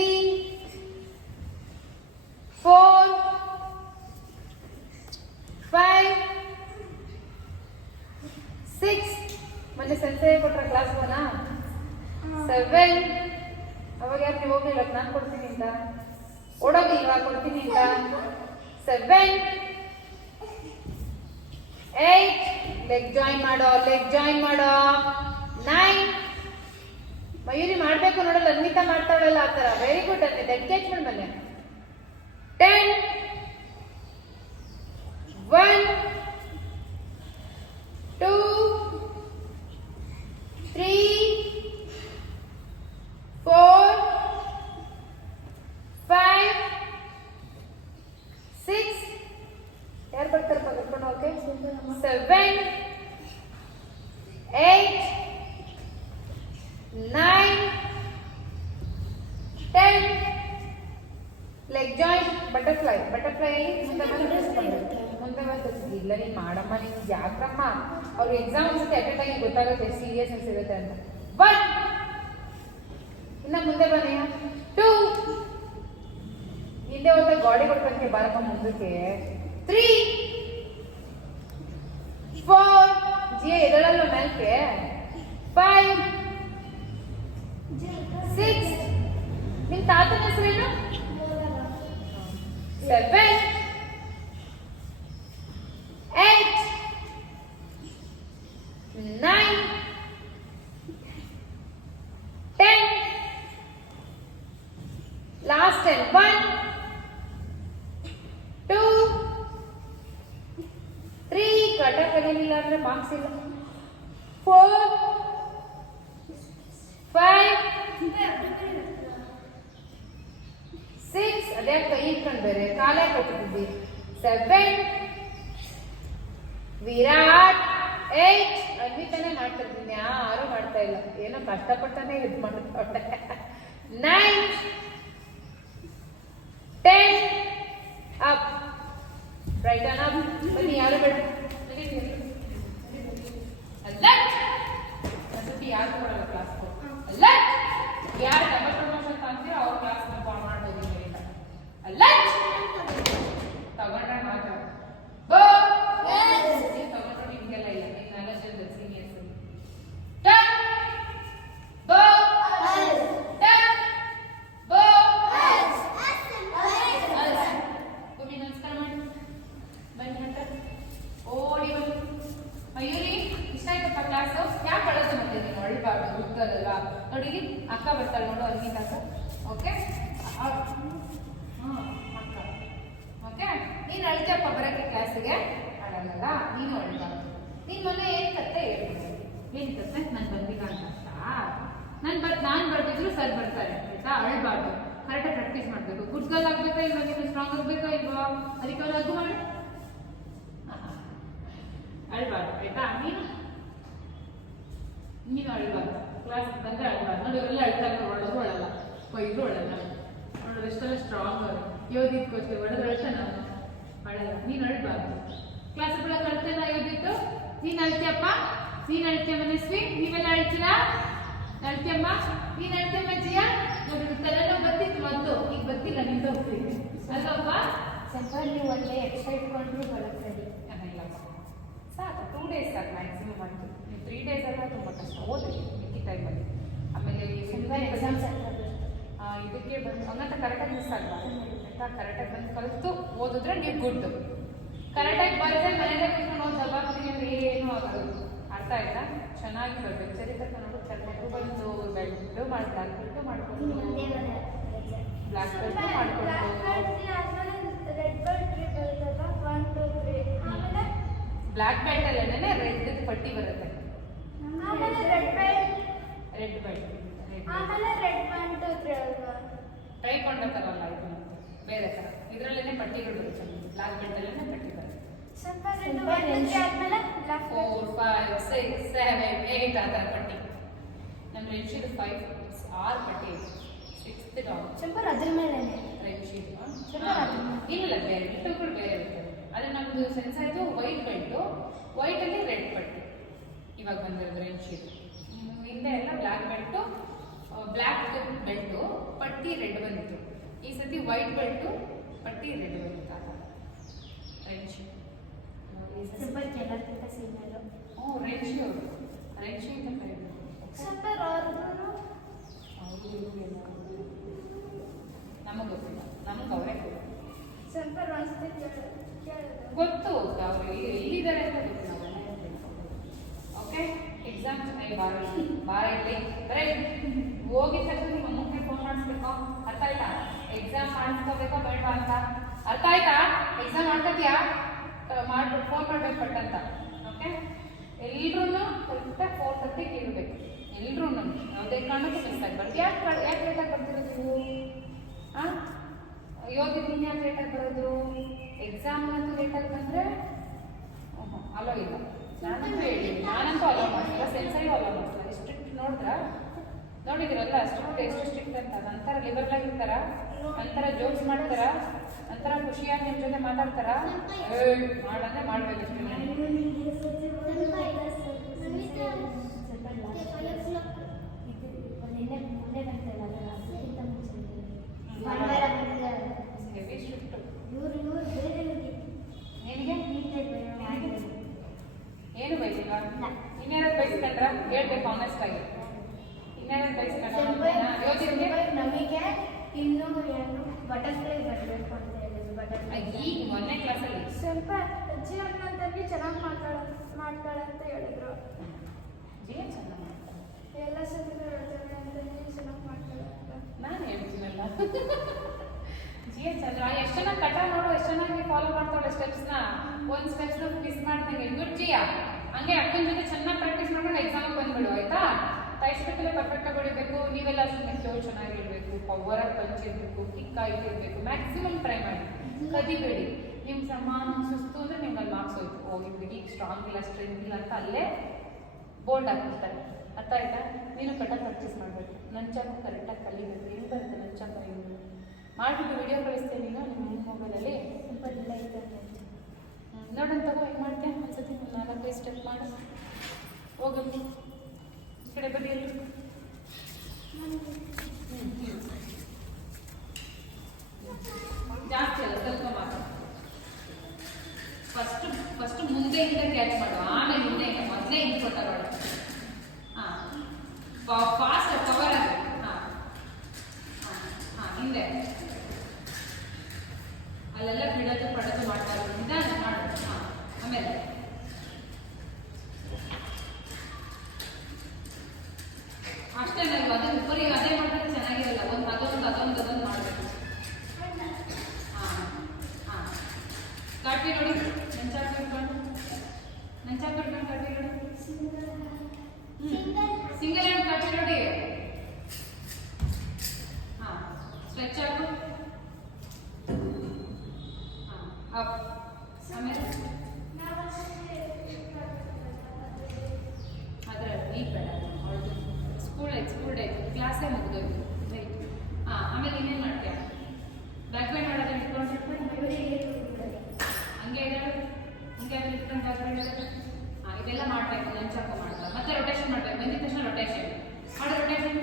4 5 6 ಮೊನ್ನೆ ಸಂಜೆ ಕೊಟ್ರ ಕ್ಲಾಸ್ ಬನಾ 7 ಅವಾಗ ಯಾಕೆ ನೀವು ಹೋಗ್ಲಿಲ್ಲ ನಾನು ಕೊಡ್ತೀನಿ ಅಂತ ಓಡೋಗಿಲ್ವಾ ಕೊಡ್ತೀನಿ ಅಂತ 7 8 ಲೆಗ್ ಜಾಯಿನ್ ಮಾಡೋ 9 ಮಯೂರಿ ಮಾಡ್ಬೇಕು ನೋಡಲ್ಲ ಅನ್ವಿತಾ ಮಾಡ್ತಾಳಲ್ಲ ಆ ತರ ವೆರಿ ಗುಡ್ ಅನ್ವಿತಾ ಎನ್ಕೇಜ್ಮೆಂಟ್ ಬನ್ನಿ 10 1 2 3 4 5 6 ಯಾರು ಬರ್ತಾರೆ ಕರ್ಕೊಂಡು ಓಕೆ 7 8 9 10 ಲೆಗ್ ಜಾಯಿಂಟ್ ಬಟರ್ಫ್ಲೈ ಮುಂದೆ ಬಂದು ಇಲ್ಲ ನೀನು ಮಾಡಮ್ಮ ನೀನು ಯಾಕಮ್ಮ ಅವ್ರ ಎಕ್ಸಾಮ್ ಅನ್ಸುತ್ತೆ ಅಟೆಂಡ್ ಆಗಿ ಗೊತ್ತಾಗುತ್ತೆ ಸೀರಿಯಸ್ನೆಸ್ ಇರುತ್ತೆ ಅಂತ 1 ಇನ್ನ ಮುಂದೆ ಬನ್ನಿ 2 ಹಿಂದೆ ಹೋದ ಗಾಡಿ ಕೊಡ್ಬೇಕೆ ಬಾರಮ್ಮ ಮುಂದಕ್ಕೆ 3 4 ಜಿಯ ಎದಳಲ್ಲ ಮೇಲ್ಕೆ 5 6 ನಿಮ್ ತಾತನ ಹೆಸರೇನು 7 8 9 10 last 10 1 2 3 ಕಟ ಕಲಿಲಿಲ್ಲ ಅಂದ್ರೆ ಮಾರ್ಕ್ಸ್ ಇಲ್ಲ 4 5 6 ಅದೇ ಕೈ ಇಟ್ಕೊಂಡು ಬೇರೆ ಕಾಲೇ ಕಟ್ಟಿದ್ವಿ 7 ವಿರಾಟ್ 8 ಅನ್ವಿತಾನೆ ಮಾಡ್ತಾ ಇದ್ದೀನಿ ಯಾರು ಮಾಡ್ತಾ ಇಲ್ಲ ಏನೋ ಕಷ್ಟಪಟ್ಟಾನೆ ಇದು ಮಾಡ್ಕೊಂಡೆ 9 10 ಅಪ್ ರೈಟ್ ಆನ್ ಅಪ್ ಬನ್ನಿ ಯಾರು ಬೇಡ ಅಲರ್ಟ್ ಅದಕ್ಕೆ ಯಾರು ಕೊಡಲ್ಲ ಕ್ಲಾಸ್ ಅಲರ್ಟ್ ಯಾರು ಡಬಲ್ ಪ್ರಮೋಷನ್ ಅಂತೀರೋ ಅವ್ರ ಕ್ಲಾಸ್ ಫಾರ್ಮ್ ಮಾಡ್ಬೋದು ಇಲ್ಲಿಂದ ಅಲರ್ಟ್ ತಗೊಂಡ್ರೆ ಮಾತ್ರ ಗೋ ನೀವು ತಗೊಂಡ್ರೆ ನಿಮಗೆಲ್ಲ ಇಲ್ಲ ನೀವು 4 ಜನ ಸೀನಿಯರ್ಸ್ ಟರ್ನ್ ಗೋ ಟರ್ನ್ ಗೋ ಭೂಮಿ ನಮಸ್ಕಾರ ಮಾಡಿ ಬನ್ನಿ ಅಂತ ಓಡಿ ಬನ್ನಿ ಮಯೂರಿ ಇಷ್ಟ ಆಯ್ತಪ್ಪ ಕ್ಲಾಸು ಯಾಕೆ ಅಳೋದು ಮತ್ತೆ ನೀನು ಅಳ್ಬಾರ್ದು ಹುಡುಗರಲ್ವಾ ನೋಡಿ ಅಕ್ಕ ಬರ್ತಾಳೆ ನೋಡು ಅಲ್ಲಿಂದ ಅಕ್ಕ ಓಕೆ ಅಕ್ಕ ಓಕೆ ನೀನು ಅಳ್ತಪ್ಪ ಬರೋಕ್ಕೆ ಕ್ಲಾಸಿಗೆ ಅಳಲ್ಲ ನೀನು ಅಳ್ಬಾರ್ದು ನೀನು ಮೊನ್ನೆ ಏನು ಕತ್ತೆ ಹೇಳ್ಬಿಡು ಏನು ಕತ್ತೆ ನಾನು ಬಂದಿಲ್ಲ ಅಂತ ನಾನು ಬರ್ತಿದ್ರು ಸರ್ ಬರ್ತಾರೆ ಆಯ್ತಾ ಅಳ್ಬಾರ್ದು ಕರೆಕ್ಟಾಗಿ ಪ್ರಾಕ್ಟೀಸ್ ಮಾಡಬೇಕು ಗುಡ್ಗಲ್ ಆಗ್ಬೇಕಾ ಇಲ್ವಾ ನೀನು ಸ್ಟ್ರಾಂಗ್ ಆಗ್ಬೇಕಾ ಇಲ್ವಾ ಅದಕ್ಕೆ ಅವ್ರು ಅದು ಮಾಡಿ ಅಳ್ಬಾರ್ದು ಆಯ್ತಾ ನೀನು ಅಳ್ಬಾರ್ದು ಕ್ಲಾಸ್ ಬಂದ್ರೆ ಅಳ್ಬಾರ್ದು ನೋಡಿ ಇವರೆಲ್ಲ ಅಳ್ತಾರೆ ಹೊಡೆದ್ರು ಅಳಲ್ಲ ಕೊಯ್ದು ಅಳಲ್ಲ ನೋಡೋದು ಎಷ್ಟೆಲ್ಲ ಸ್ಟ್ರಾಂಗ್ ಯೋಧಿತ್ ಕೋಚ್ ಹೊಡೆದ್ರೆ ಅಳ್ತಾನೆ ನಾನು ಅಳಲ್ಲ ನೀನು ಅಳ್ಬಾರ್ದು ಕ್ಲಾಸ್ ಒಳಗೆ ಅಳ್ತೇನ ಯೋಧಿತ್ತು ನೀನು ಅಳ್ತೀಯಪ್ಪ ನೀನು ಅಳ್ತೀಯ ಮನಸ್ವಿ ನೀವೆಲ್ಲ ಅಳ್ತೀರಾ ಅಳ್ತೀಯಮ್ಮ ನೀನು ಅಳ್ತೀಯಮ್ಮ ಜಿಯಾ ನೋಡಿ ತಲೆನೋ ಬರ್ತಿತ್ತು ಮೊದಲು ಈಗ ಬರ್ತಿಲ್ಲ ನಿಂತು ಹೋಗ್ತೀನಿ ಅಲ್ಲಪ್ಪ ಸ್ವಲ್ಪ ನೀವು ಒಳ್ಳೆ ಎಕ್ಸ್ಟ್ರಾ ಇಟ್ಕೊಂಡ್ರು ಬರುತ್ತೆ ಇಲ್ಲಪ್ಪ ಸಾಕು 2 ಡೇಸ್ ಸಾಕು ಮ್ಯಾಕ್ಸಿಮಮ್ ಅಂತೂ ನೀವು 3 ಡೇಸ್ ಎಲ್ಲ ತುಂಬ ಕಷ್ಟ ಓದಿ ಮಿಕ್ಕಿ ಟೈಮಲ್ಲಿ ಆಮೇಲೆ ಎಕ್ಸಾಮ್ಸ್ ಇದಕ್ಕೆ ಬಂದು ಹಂಗಂತ ಕರೆಕ್ಟಾಗಿ ಮಿಸ್ ಆಗಬಾರ್ದು ಆಯ್ತಾ ಕರೆಕ್ಟಾಗಿ ಬಂದು ಕಲಿತು ಓದಿದ್ರೆ ನೀವು ಗುಡ್ ಕರೆಕ್ಟಾಗಿ ಬರದೆ ಮನೆಯಲ್ಲೇ ಕೂತ್ಕೊಂಡು ಓದಲ್ಲ ನಿಮಗೆ ಏನೂ ಆಗೋದು ಅರ್ಥ ಆಯ್ತಾ ಚೆನ್ನಾಗಿ ಬರಬೇಕು ಚರಿತ್ರೆ ನೋಡು ಕರ್ಕೊಂಡು ಬಂದು ಬೆಲ್ಟು ಮಾಡಿ ಬ್ಲ್ಯಾಕ್ ಬೆಲ್ಟು ಮಾಡಿಕೊಂಡು ಬ್ಲ್ಯಾಕ್ ಬೆಲ್ಟು ಮಾಡಿಕೊಂಡು ಬ್ಲ್ಯಾಕ್ ಬೆಲ್ಟ್ ಅಲ್ಲೇನೆ ರೆಡ್ ಪಟ್ಟಿ ಬರುತ್ತೆ ರೆಡ್ ಬೆಲ್ಟ್ ಟೈಕೊಂಡ ಥರ ಅಲ್ಲ ಇದು ಬೇರೆ ಥರ ಇದರಲ್ಲೇನೆ ಪಟ್ಟಿಗಳು ಬರುತ್ತೆ ಬ್ಲ್ಯಾಕ್ ಬೆಲ್ಟ್ ಅಲ್ಲೇನೆ ಪಟ್ಟಿ ಬರುತ್ತೆ 4 5 6 7 8 ಆ ಥರ ಪಟ್ಟಿ ನಮ್ಮ ರೆಡ್ ಶೀಟ್ 5 6 ಪಟ್ಟಿ 6th ಡೌನ್ ಸ್ವಲ್ಪ ಅದ್ರ ಮೇಲೆ ರೆಡ್ ಶೀಟ್ ಇಲ್ಲ ಬೇರೆ ಬಿಟ್ಟುಗಳು ಬೇರೆ ಇರ್ತವೆ ಆದರೆ ನಮ್ಮದು ಸೆನ್ಸ್ ಆಯಿತು ವೈಟ್ ಬೆಲ್ಟು ವೈಟಲ್ಲಿ ರೆಡ್ ಪಟ್ಟಿ ಇವಾಗ ಬಂದಿರೋದು ರೆಡ್ ಶೀಟ್ ಹಿಂದೆ ಎಲ್ಲ ಬ್ಲ್ಯಾಕ್ ಬೆಲ್ಟು ಬ್ಲ್ಯಾಕ್ ಬೆಲ್ಟು ಪಟ್ಟಿ ರೆಡ್ ಬಂದಿತ್ತು ಈ ಸತಿ ವೈಟ್ ಬೆಲ್ಟು ಪಟ್ಟಿ ರೆಡ್ ಬಂದಿತ್ತು ಆ ರೆಡ್ ಶೀಟ್ ಸ್ವಲ್ಪ ಎಲ್ಲಕ್ಕಿಂತ senior red sheet red sheet ಅಂತ ಹೇಳಿದ್ರು ಸ್ವಲ್ಪ ನಮಗೆ ಗೊತ್ತಿಲ್ಲ ನಮ್ಗೆ ಅವರೇ ಸ್ವಲ್ಪ ಗೊತ್ತು ಅವರು ಎಲ್ಲಿದ್ದಾರೆ ಅಂತ ಗೊತ್ತು ನಾವೆಲ್ಲ ಓಕೆ ಎಕ್ಸಾಮ್ ಚೆನ್ನಾಗಿ ಬಾರ ಇಲ್ಲಿ ಬರೇ ಹೋಗಿದ ತಕ್ಷಣ ನಿಮ್ಮ ಅಮ್ಮಕ್ಕೆ ಫೋನ್ ಮಾಡಿಸ್ಬೇಕು ಅರ್ಥ ಆಯ್ತಾ ಎಕ್ಸಾಮ್ ಮಾಡಿಸ್ಕೋಬೇಕಾ ಬೇಡವಾ ಅಂತ ಅರ್ಥ ಆಯ್ತಾ ಎಕ್ಸಾಮ್ ಮಾಡ್ಕೊತೀಯಾ ಮಾಡ್ಬಿಟ್ಟು ಫೋನ್ ಮಾಡ್ಬೇಕು ಪಟ್ಟಂತ ಓಕೆ ಎಲ್ರೂ ಕರೆಕ್ಟಾಗಿ 4:30 ಇರಬೇಕು ಎಲ್ರೂ ಯಾವುದೇ ಕಾರಣಕ್ಕೂ ಮಿಸ್ ಆಗಬಾರ್ದು ಯಾಕೆ ಲೇಟಾಗಿ ಬರ್ತಿರೋದು ನೀವು ಹಾಂ ಯೋಗಿ ನೀನು ಯಾಕೆ ಲೇಟಾಗಿ ಬರೋದು ಎಕ್ಸಾಮ್ಗಂತೂ ಲೇಟಾಗಿ ಬಂದರೆ ಅಲೋ ಇಲ್ಲ ನಾನಂತೂ ಹೇಳಿ ನಾನಂತೂ ಅಲೋ ಮಾಡ್ತಿಲ್ಲ ಸೆನ್ಸರಿಗೂ ಅಲೋ ಮಾಡ್ತಿಲ್ಲ ಎಷ್ಟು ನೋಡಿದಿರಲ್ಲ ಎಷ್ಟು ಸ್ಟ್ರಿಕ್ಟ್ ಅಂತ ನಂತರ ಲಿಬರಲ್ ಆಗಿರ್ತಾರ ನಂತರ ಜೋಕ್ಸ್ ಮಾಡ್ತಾರ ನಂತರ ಖುಷಿಯಾಗಿ ನಿಮ್ಮ ಜೊತೆ ಮಾತಾಡ್ತಾರ ಮಾಡಂದ್ರೆ ಮಾಡ್ಬೇಕಷ್ಟೇ ಹೆವಿ ಸ್ಟ್ರಿಕ್ಟ್ ನಿನಗೆ ಏನು ಬೈಸಿಲ್ಲ ಇನ್ನೇನಾದ್ರು ಬೈಸ್ಕೊಂಡ್ರ ಹೇಳ್ಬೇಕು ಆನೆಸ್ಟ್ ಆಗಿ ಇನ್ನೇನಾದ್ರು ಬೈಸ್ಕೊಂಡ್ರ ಯೋಚಿಸಿದ್ರೆ ನಮಗೆ ಇನ್ನೂ ಏನು ಬಟರ್ಫ್ಲೈ ಬರಬೇಕು ಅಂತ ಹೇಳಿದ್ರು ಬಟರ್ಫ್ಲೈ ಈಗ ಮೊನ್ನೆ ಕ್ಲಾಸಲ್ಲಿ ಸ್ವಲ್ಪ ಅಜ್ಜಿ ಅನ್ನೋದಾಗಿ ಚೆನ್ನಾಗಿ ಮಾಡ್ತಾಳೆ ಅಂತ ಹೇಳಿದ್ರು ಜೀವ ಚೆನ್ನಾಗಿ ಮಾಡ್ತಾರೆ ಎಲ್ಲ ಸರಿ ಹೇಳ್ತಾರೆ ಅಂತ ಚೆನ್ನಾಗಿ ಮಾಡ್ತಾಳೆ ಅಂತ ನಾನು ಹೇಳ್ತೀನಲ್ಲ ಜೀವ ಚಂದ್ರ ಎಷ್ಟು ಚೆನ್ನಾಗಿ ಕಟ ನೋಡು ಎಷ್ಟು ಚೆನ್ನಾಗಿ ಫಾಲೋ ಮಾಡ್ತಾಳೆ ಸ್ಟೆಪ್ಸ್ನ ಒಂದು ಸ್ಟೆಪ್ಸ್ನ ಮಿಸ್ ಮಾಡ್ದಂಗೆ ಗುಡ್ ಜಿಯಾ ಹಂಗೆ ಅಕ್ಕನ ಜೊತೆ ಚೆನ್ನಾಗಿ ಪ್ರಾಕ್ಟೀಸ್ ಮಾಡ್ಕೊಂಡು ಎಕ್ಸಾಮಿಗೆ ಬಂದ್ಬಿಡು ಆಯ್ತಾ ತೈಸ್ಬೇಕಲ್ಲ ಪರ್ಫೆಕ್ಟಾಗಿ ಹೊಡಿಬೇಕು. ನೀವೆಲ್ಲ ಸುಮ್ಮನೆ ಫ್ಲೋ ಚೆನ್ನಾಗಿರಬೇಕು, ಪವರಾಗಿ ಪಂಚ್ ಇರಬೇಕು, ಕಿಕ್ ಆಗಿರಬೇಕು. ಮ್ಯಾಕ್ಸಿಮಮ್ ಟ್ರೈ ಮಾಡಿ, ಕದಿಬೇಡಿ. ನಿಮ್ಗೆ ಸಮಾನ ಸುಸ್ತು ಅಂದರೆ ನಿಮ್ಗೆ ಅಲ್ಲಿ ಮಾರ್ಕ್ಸ್ ಹೋಯ್ತು. ಓ ಈ ಹುಡುಗಿ ಸ್ಟ್ರಾಂಗ್ ಇಲ್ಲ, ಸ್ಟ್ರೆಂತ್ ಇಲ್ಲ ಅಂತ ಅಲ್ಲೇ ಬೋಲ್ಡ್ ಹಾಕ್ಬಿಡ್ತಾರೆ. ಅರ್ಥ ಆಯ್ತಾ? ನೀನು ಕರೆಕ್ಟಾಗಿ ಪ್ರಾಕ್ಟೀಸ್ ಮಾಡಬೇಕು. ನಂಚಾಕು ಕರೆಕ್ಟಾಗಿ ಕಲಿಬೇಕು. ಹೆಂಗೆ ಬರುತ್ತೆ ನಂಚಾಕು ಹೆಂಗೆ ಮಾಡಿಬಿಟ್ಟು ವಿಡಿಯೋ ಕಳಿಸ್ತೇನೆ ನೀನು ನಿಮ್ಮ ಮೊಬೈಲಲ್ಲಿ. ಸ್ವಲ್ಪ ಇಲ್ಲ ಇದೆ ನೋಡೋಣ ತಗೋ, ಹೆಂಗೆ ಮಾಡ್ತೀಯ ಒಂದ್ಸತಿ ಒಂದು 4-5 ಸ್ಟೆಪ್ ಮಾಡು. ಹೋಗಲ್ಲಿ ಈ ಕಡೆ ಬರೀ ಎಲ್ಲೂ ಜಾಸ್ತಿ ಅಲ್ಲ, ಸ್ವಲ್ಪ ಮಾತು. ಫಸ್ಟ್ ಮುಂದೆಯಿಂದ ಕ್ಯಾಚ್ ಮಾಡು, ಆಮೇಲೆ ಹಿಂದೆಯಿಂದ. ಮೊದಲೇ ಹಿಂಗೆ ಕೊಟ್ಟಾಗ ಹಾಂ ಫಾಸ್ಟ್ ಪವರ್ ಆಗಿ. ಹಾಂ ಹಾಂ ಹಾಂ ಹಿಂದೆ ಅಲ್ಲೆಲ್ಲ ಬಿಡೋದು ಪಡೋದು ಮಾಡ್ತಾ ಇರೋದು. ನಿಧಾನ ಮಾಡು. ಹಾಂ ಆಮೇಲೆ ಅಷ್ಟೇ. ನಾವು ಅದನ್ನು ಬರೀ ಅದೇ ಮಾಡಿದ್ರೆ ಚೆನ್ನಾಗಿರಲ್ಲ. ಅದೊಂದು ಮಾಡಬೇಕು. ಹಾಂ ಹಾಂ ಕಾಟಿ ನೋಡಿ, ನಂಚಾಕು ಇಟ್ಕೊಂಡು ಕಾಟಿ ನೋಡಿ. ಸಿಂಗಲ್ ಹ್ಯಾಂಡ್ ಕಾಟಿ ನೋಡಿ. ಹಾಂ ಸ್ಟ್ರೆಚ್ ಆಗು. ಹಾಂ ಅಪ್. ಆಮೇಲೆ ಅದರ ಈ ಬೇಡ, ಅವಳದು ಸ್ಕೂಲ್ ಆಯ್ತು, ಕ್ಲಾಸೇ ಮುಗಿದೋಯ್ತು. ರೈಟ್. ಹಾಂ ಆಮೇಲೆ ಇನ್ನೇನು ಮಾಡ್ತೀಯ? ಬ್ಯಾಕ್ ಬೈಂಡ್ ಮಾಡೋದು ಇಟ್ಕೊಂಡು ಹಂಗೆ ಇಡೋದು, ಹಿಂಗೆ ಇಟ್ಕೊಂಡು ಬ್ಯಾಕ್ ಬೈಂಡ್ ಮಾಡೋದು. ಹಾಂ ಇದೆಲ್ಲ ಮಾಡಬೇಕು. ನಂಚಾಕು ಮಾಡ್ತಾರೆ. ಮತ್ತೆ ರೊಟೇಷನ್ ಮಾಡಬೇಕು. ಬಂದಿದ ತಕ್ಷಣ ರೊಟೇಷನ್ ಮಾಡು. ರೊಟೇಷನ್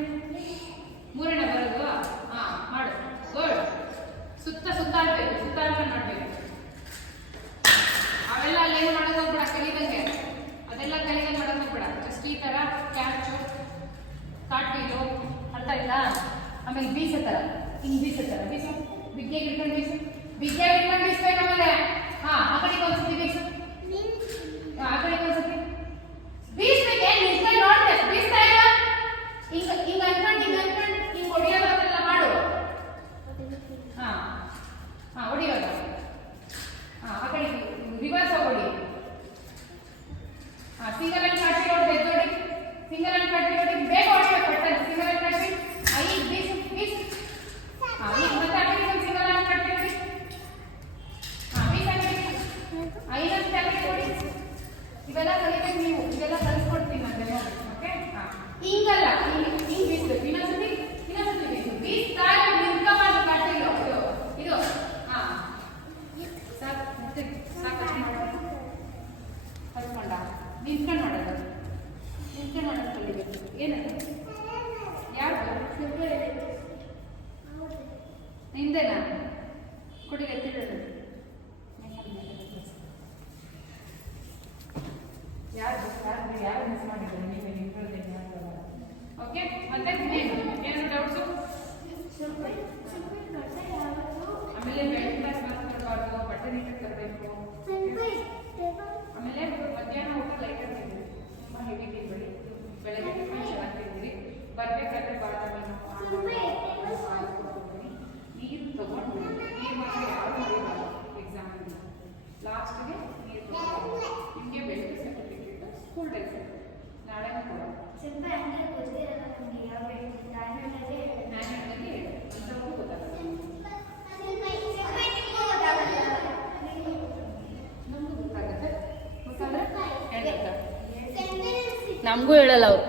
3 ಬರೋದು. ಹಾಂ ಮಾಡು. ಗುಡ್. ಸುತ್ತಾಡ್ಬೇಕು, ಸುತ್ತಾಡ್ಕೊಂಡು ಮಾಡಬೇಕು. ಅವೆಲ್ಲ ಅಲ್ಲೇನು ಮಾಡೋದು ಹೋಗ್ಬೇಡ, ಕಲಿದಂಗೆ. ಅದೆಲ್ಲ ಕಲಿದಂಗೆ ಮಾಡೋದು ಹೋಗ್ಬೇಡ. ಜಸ್ಟ್ ಈ ಥರ ಕ್ಯಾಚು, ಕಾಟ್ಬೀಲು. ಅರ್ಥ ಆಯ್ತಾ? ಆಮೇಲೆ ಬೀಸೋ ಥರ, ಹಿಂಗೆ ಬೀಸೋ ಥರ ಬೀಸು. ಬಿಗ್ಗೆಗೆ ಇಟ್ಕೊಂಡು ಬೀಸು, ಬಿಗ್ಗೆಗೆ ಇಟ್ಕೊಂಡು ಬೀಸ್ಬೇಕು. ಆಮೇಲೆ ಹಾಂ ಆ ಕಡೆಗೆ ಒಂದ್ಸತಿ ಬೀಸು, ಆ ಕಡೆಗೆ ಒಂದ್ಸತಿ ಬೀಸ್ಬೇಕೆ. ನಿಂತ್ಕೊಂಡು ನೋಡ್ಬೇಕು, ಬೀಸ್ತಾ ಇಲ್ಲ. ಹಿಂಗೆ ಅನ್ಕೊಂಡು ಹಿಂಗೆ ಹೊಡಿಯೋದು ಅದೆಲ್ಲ ಮಾಡು. ಹಾಂ ಹಾಂ ಹೊಡಿಯೋದು. ಹಾಂ ಆ ಕಡೆ ರಿವರ್ಸ್ ಹೊಡಿ. ಹಾಂ ಸಿಂಗಲ್ ಹ್ಯಾಂಡ್ ಕಾಟಿ ನೋಡಿ, ಎದ್ದೋಡಿ. ಸಿಂಗಲ್ ಹ್ಯಾಂಡ್ ಕಾಟಿ ನೋಡಿ, ಬೇಗ ಹೊಡಿಬೇಕು. ಪಟ್ಟಂತ ಸಿಂಗಲ್ ಹ್ಯಾಂಡ್ ಕಾಟಿ. ಈಗ ಬೀಸು. ಹಾಂ ಈಗ ಮತ್ತೆ ಆ ಕಡೆ ಸಿಂಗಲ್ ಹ್ಯಾಂಡ್ ಕಾಟಿ ನೋಡಿ. ಹಾಂ ಬೀಸ ಐನೊಂದು ಟ್ಯಾಬ್ಲೆಟ್ ಕೊಡಿ. ಇವೆಲ್ಲ ಕಲಿಬೇಕು ನೀವು. ಇದೆಲ್ಲ ಕಲಿಸ್ಕೊಡ್ತೀನಿ ನಾನು ಡೆಮೋ. ಓಕೆ? ಹಾಂ ಹಿಂಗಲ್ಲ, ಹಿಂಗೆ ಬೀಸ್ಬೇಕು. ಇನ್ನೊಂದ್ಸತಿ ಬೀಸು. ಬೀಸ್ತಾ ನಿಂತ್ಕೊಂಡು ಕಾಟಿಲ್ಲ ಇದು. ಹಾಂ ಸಾಕಷ್ಟು ಮಾಡೋದು. ಕಲ್ತ್ಕೊಂಡ ನಿಂತ್ಕೊಂಡು ಮಾಡೋದು. ನಿಂತ್ಕೊಂಡು ಮಾಡೋದು ಕಲಿಬೇಕು. ಏನದು? ಯಾವುದು? ಹಿಂದೆನಾ? ಕೊಡಿ ಎತ್ತಿಡೋದು. ಯಾರು ಮಿಸ್ ಮಾಡಿದ್ರು ನೀವೇ ನಿಂತ್ಕೊಳ್ಳಿ. ಓಕೆ? ಮತ್ತೆ ಏನು ಡೌಟ್ಸು? ಆಮೇಲೆ ಬೆಳಗ್ಗೆ ಕ್ಲಾಸ್ ಮಾತಾಡಬಾರ್ದು, ಬಟ್ಟೆ ನೀಟಾಗಿ ತರಬೇಕು. ಆಮೇಲೆ ಮಧ್ಯಾಹ್ನ ಊಟ ಲೈಟಾಗಿ ತಿಂದ್ರಿ, ತುಂಬ ಹೆವಿ ತಿನ್ಬೇಡಿ. ಬೆಳಗ್ಗೆ ಟಿಫನ್ ಚೆನ್ನಾಗಿ ತಿಂದ್ರಿ. ಬರಬೇಕಾದ್ರೆ ಬಾದಾಮಿ ನೀರು ತಗೊಂಡು ನೀರು ಮಾತ್ರ ಯಾರು ಮರಿಬಾರ್ದು. ಎಕ್ಸಾಮಲ್ಲಿ ಲಾಸ್ಟ್ಗೆ ನೀರು ತಗೊಂಡು ನಿಮಗೆ ಬೆಳಗ್ಗೆ ಸರ್ಟಿಫಿಕೇಟ್ ಸ್ಕೂಲ್ ಡೇಸ್ ನಾಳೆನೂ ಕೂಡ ನ್ಯಾಷನಲ್ಗೆ ಅಂಥವ್ರು ಗೊತ್ತಾಗುತ್ತೆ. ನಮಗೂ ಗೊತ್ತಾಗುತ್ತೆ. ನಮಗೂ ಹೇಳಲ್ಲ ಅವರು.